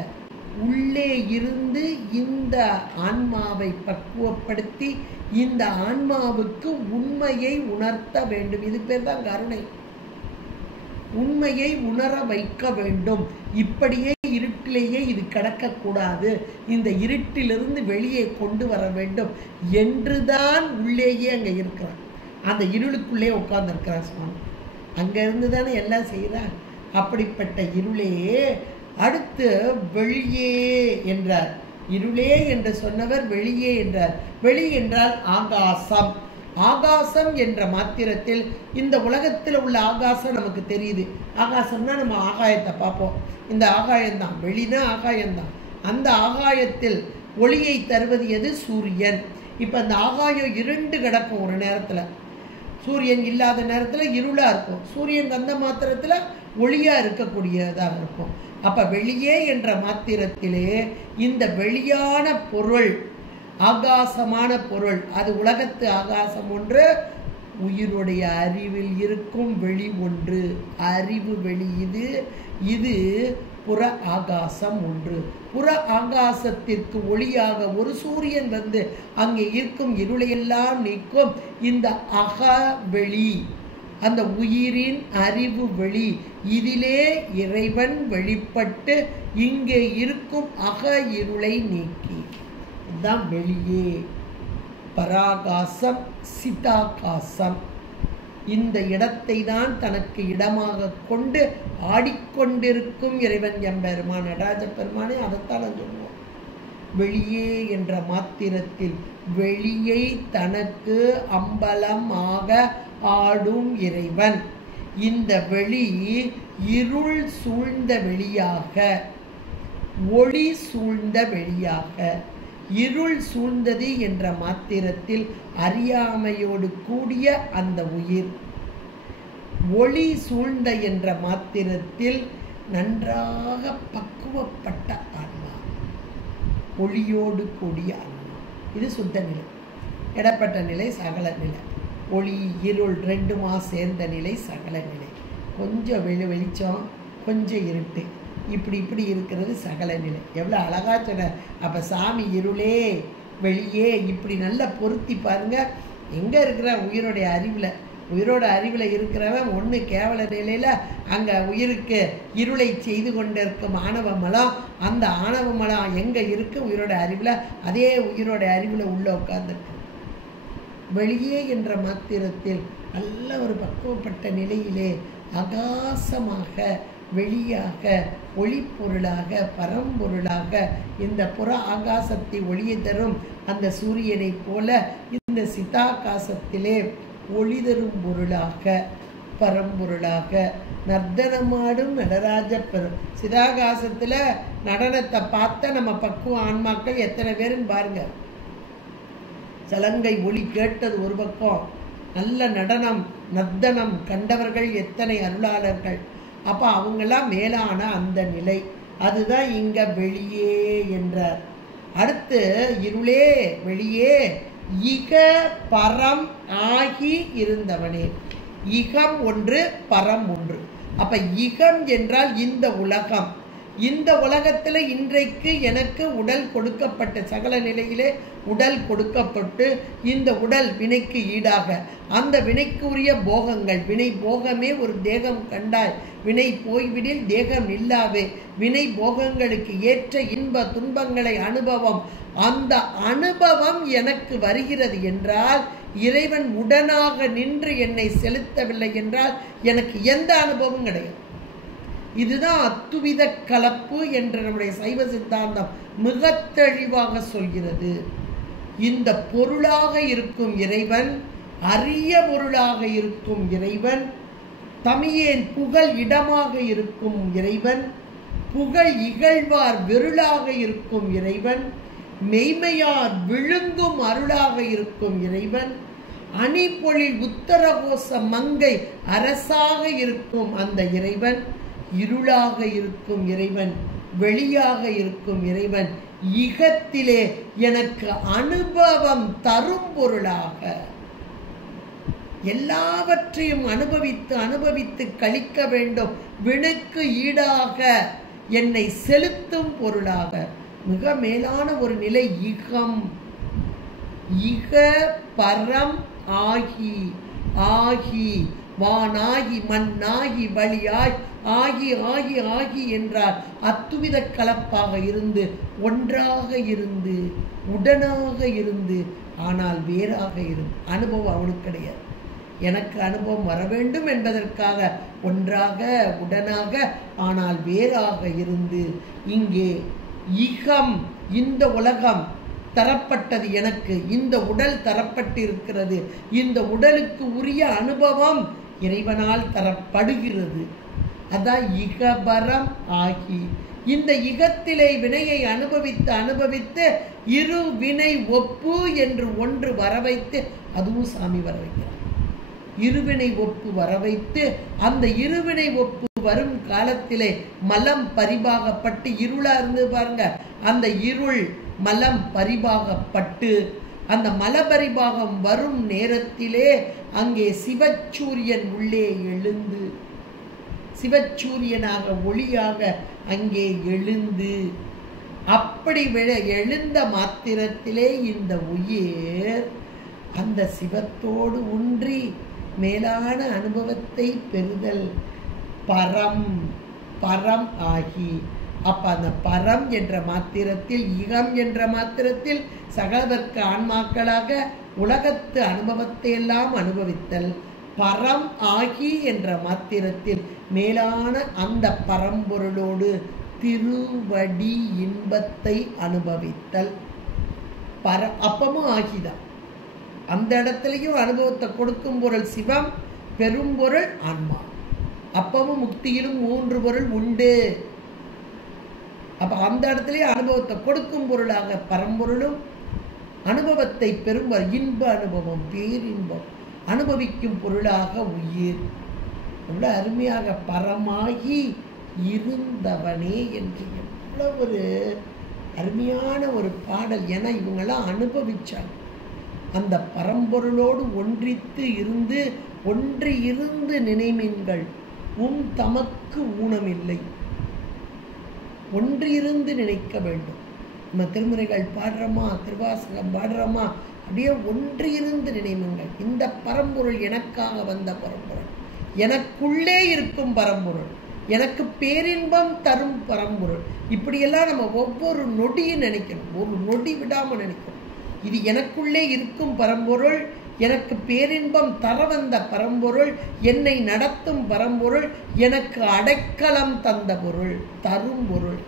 உள்ளே இருந்து இந்த ஆன்மாவை பக்குவப்படுத்தி இந்த ஆன்மாவுக்கு உண்மையை உணர்த்த வேண்டும். இது பேர் தான் கருணை. உண்மையை உணர வைக்க வேண்டும். இப்படியே இருட்டிலேயே இது கிடக்கக்கூடாது, இந்த இருட்டிலிருந்து வெளியே கொண்டு வர வேண்டும் என்றுதான் உள்ளேயே அங்கே இருக்கிறான். அந்த இருளுக்குள்ளே உட்கார்ந்து இருக்கிறான் சுவாமி. அங்க இருந்து தானே எல்லாம் செய்யறான். அப்படிப்பட்ட இருளே அடுத்து வெளியே என்றார். இருளே என்று சொன்னவர் வெளியே என்றார். வெளி என்றால் ஆகாசம். ஆகாசம் என்ற மாத்திரத்தில் இந்த உலகத்தில் உள்ள ஆகாசம் நமக்கு தெரியுது. ஆகாசம்னா நம்ம ஆகாயத்தை பார்ப்போம். இந்த ஆகாயம்தான், வெளினா ஆகாயம்தான். அந்த ஆகாயத்தில் ஒளியை தருவது எது? சூரியன். இப்போ அந்த ஆகாயம் இருண்டு கிடக்கும். ஒரு நேரத்தில் சூரியன் இல்லாத நேரத்தில் இருளாக இருக்கும், சூரியன் வந்த மாத்திரத்தில் ஒளியாக இருக்கக்கூடியதாக இருக்கும். அப்போ வெளியே என்ற மாத்திரத்திலே இந்த வெளியான பொருள் ஆகாசமான பொருள். அது உலகத்து ஆகாசம் ஒன்று, உயிருடைய அறிவில் இருக்கும் வெளி ஒன்று. அறிவு வெளி இது புற ஆகாசம் ஒன்று. புற ஆகாசத்திற்கு ஒளியாக ஒரு சூரியன் வந்து அங்கே இருக்கும் இருளையெல்லாம் நீக்கும். இந்த அக வெளி, அந்த உயிரின் அறிவு வெளி, இதிலே இறைவன் வெளிப்பட்டு இங்கே இருக்கும் அக இருளை நீக்கி, இதுதான் வெளியே. பராகாசம், சிதாகாசம். இந்த இடத்தை தான் தனக்கு இடமாக கொண்டு ஆடிக்கொண்டிருக்கும் இறைவன் எம்பெருமான் நடராஜ பெருமானே. அதைத்தான் நான் சொல்லுவோம். வெளியே என்ற மாத்திரத்தில் வெளியை தனக்கு அம்பலமாக ஆடும் இறைவன். இந்த வெளி இருள் சூழ்ந்த வெளியாக, ஒளி சூழ்ந்த வெளியாக. இருள் சூழ்ந்தது என்ற மாத்திரத்தில் அறியாமையோடு கூடிய அந்த உயிர், ஒளி சூழ்ந்த என்ற மாத்திரத்தில் நன்றாக பக்குவப்பட்ட ஆன்மா, ஒளியோடு கூடிய ஆன்மா. இது சுத்த நிலை. இடப்பட்ட நிலை சகல நிலை. ஒளி இருள் ரெண்டுமா சேர்ந்த நிலை சகல நிலை. கொஞ்சம் வெளிச்சம், கொஞ்சம் இருட்டு, இப்படி இருக்கிறது சகல நிலை. எவ்வளோ அழகா சொன்ன. அப்போ சாமி இருளே வெளியே இப்படி நல்லா பொருத்தி பாருங்க. எங்கே இருக்கிற உயிரோடைய அறிவில், உயிரோட அறிவில் இருக்கிறவன் ஒன்று கேவல நிலையில் அங்கே உயிருக்கு இருளை செய்து கொண்டிருக்கும் ஆணவ மலம். அந்த ஆணவ மலம் எங்கே இருக்கு? உயிரோட அறிவில். அதே உயிரோட அறிவில் உள்ள உட்கார்ந்துருக்கு. வெளியே என்ற மாத்திரத்தில் நல்ல ஒரு பக்குவப்பட்ட நிலையிலே ஆகாசமாக, வெளியாக, ஒளிப்பொருளாக, பரம்பொருளாக, இந்த புற ஆகாசத்தை ஒளியை தரும் அந்த சூரியனை போல இந்த சிதாகாசத்திலே ஒளி தரும் பொருளாக, பரம்பொருளாக நர்த்தனமாடும் நடராஜ பெரும். சிதாகாசத்தில் நடனத்தை பார்த்த நம்ம பக்குவ ஆன்மாக்கள் எத்தனை பேருன்னு பாருங்க. சலங்கை ஒளி கேட்டது ஒரு பக்கம், நல்ல நடனம் நர்த்தனம் கண்டவர்கள் எத்தனை அருளாளர்கள். அப்போ அவங்கெல்லாம் மேலான அந்த நிலை. அதுதான் இங்க வெளியே என்றார். அடுத்து இருளே வெளியே இக பரம் ஆகி இருந்தவனே. இகம் ஒன்று, பரம் ஒன்று. அப்ப இகம் என்றால் இந்த உலகம். இந்த உலகத்தில் இன்றைக்கு எனக்கு உடல் கொடுக்கப்பட்ட சகல நிலையிலே உடல் கொடுக்கப்பட்டு, இந்த உடல் வினைக்கு ஈடாக அந்த வினைக்கு உரிய போகங்கள், வினை போகமே ஒரு தேகம் கண்டாய், வினை போய்விடில் தேகம் இல்லாவே, வினை போகங்களுக்கு ஏற்ற இன்ப துன்பங்களை அனுபவம், அந்த அனுபவம் எனக்கு வருகிறது என்றால் இறைவன் உடனாக நின்று என்னை செலுத்தவில்லை என்றால் எனக்கு எந்த அனுபவமும் கிடையாது. இதுதான் அத்துவித கலப்பு என்று நம்முடைய சைவ சித்தாந்தம் மிக தெளிவாக சொல்கிறது. இந்த பொருளாக இருக்கும் இறைவன், அரிய பொருளாக இருக்கும் இறைவன், தமியேன் புகழ் இடமாக இருக்கும் இறைவன், புகழ் இகழ்வார் வெருளாக இருக்கும் இறைவன், மெய்மையார் விழுங்கும் அருளாக இருக்கும் இறைவன், அணிபொழில் உத்தரகோச மங்கை அரசாக இருக்கும் அந்த இறைவன், இருளாக இருக்கும் இறைவன், வெளியாக இருக்கும் இறைவன், இகத்திலே எனக்கு அனுபவம் தரும் பொருளாக, எல்லாவற்றையும் அனுபவித்து அனுபவித்து கழிக்க வேண்டும், வினுக்கு ஈடாக என்னை செலுத்தும் பொருளாக. மிக மேலான ஒரு நிலை இகம். இக பரம் ஆகி, ஆகி வானாகி மண்ணாகி வழியாய் ஆகி ஆகி ஆகி என்றார். அத்துவித கலப்பாக இருந்து, ஒன்றாக இருந்து, உடனாக இருந்து, ஆனால் வேறாக இருந்து. அனுபவம் அவனுக்கு கிடையாது. எனக்கு அனுபவம் வர வேண்டும் என்பதற்காக ஒன்றாக உடனாக ஆனால் வேறாக இருந்து, இங்கே இகம் இந்த உலகம் தரப்பட்டது எனக்கு, இந்த உடல் தரப்பட்டு இருக்கிறது, இந்த உடலுக்கு உரிய அனுபவம் இறைவனால் தரப்படுகிறது. அதான் இகபரம் ஆகி. இந்த இகத்திலே வினையை அனுபவித்து அனுபவித்து இரு வினை ஒப்பு என்று ஒன்று வர வைத்து, அதுவும் சாமி வர வைக்கிறார். இருவினை ஒப்பு வர வைத்து, அந்த இருவினை ஒப்பு வரும் காலத்திலே மலம் பரிபாகப்பட்டு இருளா இருந்து பாருங்க, அந்த இருள் மலம் பரிபாகப்பட்டு அந்த மலபரிபாகம் வரும் நேரத்திலே அங்கே சிவச்சூரியன் உள்ளே எழுந்து சிவச்சூரியனாக ஒளியாக அங்கே எழுந்து அப்படி எழுந்த மாத்திரத்திலே இந்த உயிர் அந்த சிவத்தோடு ஒன்றி மேலான அனுபவத்தை பெறுதல் பரம் பரம் ஆகி அப்ப அந்த பரம் என்ற மாத்திரத்தில் இகம் என்ற மாத்திரத்தில் சகலவர்க்க ஆன்மாக்களாக உலகத்து அனுபவத்தை எல்லாம் அனுபவித்தல் பரம் ஆகி என்ற மாத்திரத்தில் மேலான அந்த பரம்பொருளோடு திருவடி இன்பத்தை அனுபவித்தல் அப்பமும் ஆகிதான். அந்த இடத்துலையும் அனுபவத்தை கொடுக்கும் பொருள் சிவம், பெரும்பொருள் ஆன்மா. அப்பமும் முக்தியிலும் 3 பொருள் உண்டு. அப்ப அந்த இடத்துலயே அனுபவத்தை கொடுக்கும் பொருளாக பரம்பொருளும், அனுபவத்தை பெரும் இன்ப அனுபவம் பேரின்பம் அனுபவிக்கும் பொருளாக உயிர். எவ்வளவு அருமையாக பரமாகி இருந்தவனே என்று எவ்வளவு ஒரு அருமையான ஒரு பாடல். என இவங்கெல்லாம் அனுபவிச்சாங்க. அந்த பரம்பொருளோடு ஒன்றி இருந்து நினைமீன்கள் தமக்கு ஊனமில்லை. ஒன்றிருந்து நினைக்க வேண்டும். நம்ம திருமுறைகள் பாடுறோமா, திருவாசகம் பாடுறோமா, அப்படியே ஒன்றிருந்து நினைவுங்கள். இந்த பரம்பொருள் எனக்காக வந்த பரம்பொருள், எனக்குள்ளே இருக்கும் பரம்பொருள், எனக்கு பேரின்பம் தரும் பரம்பொருள். இப்படியெல்லாம் நம்ம ஒவ்வொரு நொடியும் நினைக்கணும். ஒரு நொடி விடாமல் நினைக்கணும். இது எனக்குள்ளே இருக்கும் பரம்பொருள், எனக்கு பேரின்பம் தர வந்த பரம்பொருள், என்னை நடத்தும் பரம்பொருள், எனக்கு அடைக்கலம் தந்த பொருள், தரும் பொருள்,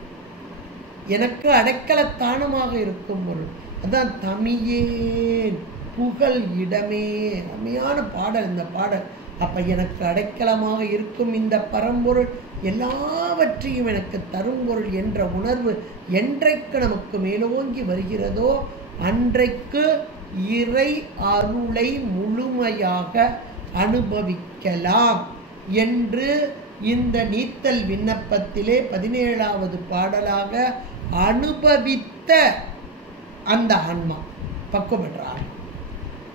எனக்கு அடைக்கலத்தானமாக இருக்கும் பொருள். அதான் தமியேன் புகழ் இடமே. அருமையான பாடல் இந்த பாடல். அப்ப எனக்கு அடைக்கலமாக இருக்கும் இந்த பரம்பொருள் எல்லாவற்றையும் எனக்கு தரும் பொருள் என்ற உணர்வு என்றைக்கு நமக்கு மேலோங்கி வருகிறதோ அன்றைக்கு இறை அருளை முழுமையாக அனுபவிக்கலாம் என்று இந்த நீத்தல் விண்ணப்பத்திலே 17வது பாடலாக அனுபவித்த அந்த ஆன்மா பக்குவம் பெற்ற ஆன்மா.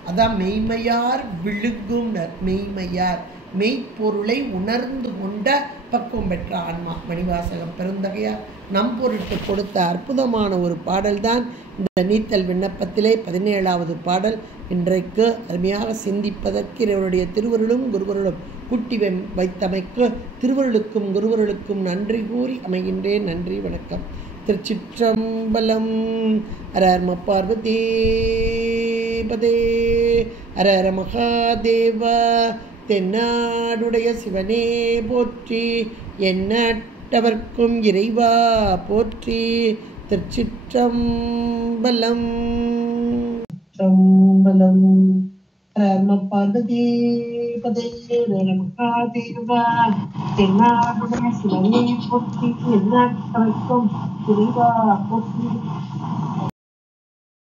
அதான் மெய்மையார் விழுகும் மெய்மையார், மெய்ப்பொருளை உணர்ந்து கொண்ட பக்குவம் பெற்ற ஆன்மா. மணிவாசக பெருந்தகையார் நம் பொருட்டு கொடுத்த அற்புதமான ஒரு பாடல் தான் இந்த நீத்தல் விண்ணப்பத்திலே 17வது பாடல். இன்றைக்கு அருமையாக சிந்திப்பதற்கு இவருடைய திருவருளும் குருவருளும் கூட்டி வைத்தமைக்கு திருவருளுக்கும் குருவருளுக்கும் நன்றி கூறி அமைகின்றேன். நன்றி, வணக்கம். திருச்சிற்றம்பலம். ஹர பார்வதி பதே, ஹர ஹர மகாதேவா. தென்னாடுடைய சிவனே போற்றி, எண்ணற்றவர்க்கும் இறைவா போற்றி. திருச்சிற்றம்பலம். பார்வதி பதே, மகாதேவா. தென்னாடுடைய சிவனே போற்றி, எண்ணற்றவர்க்கும் இறைவா போற்றி.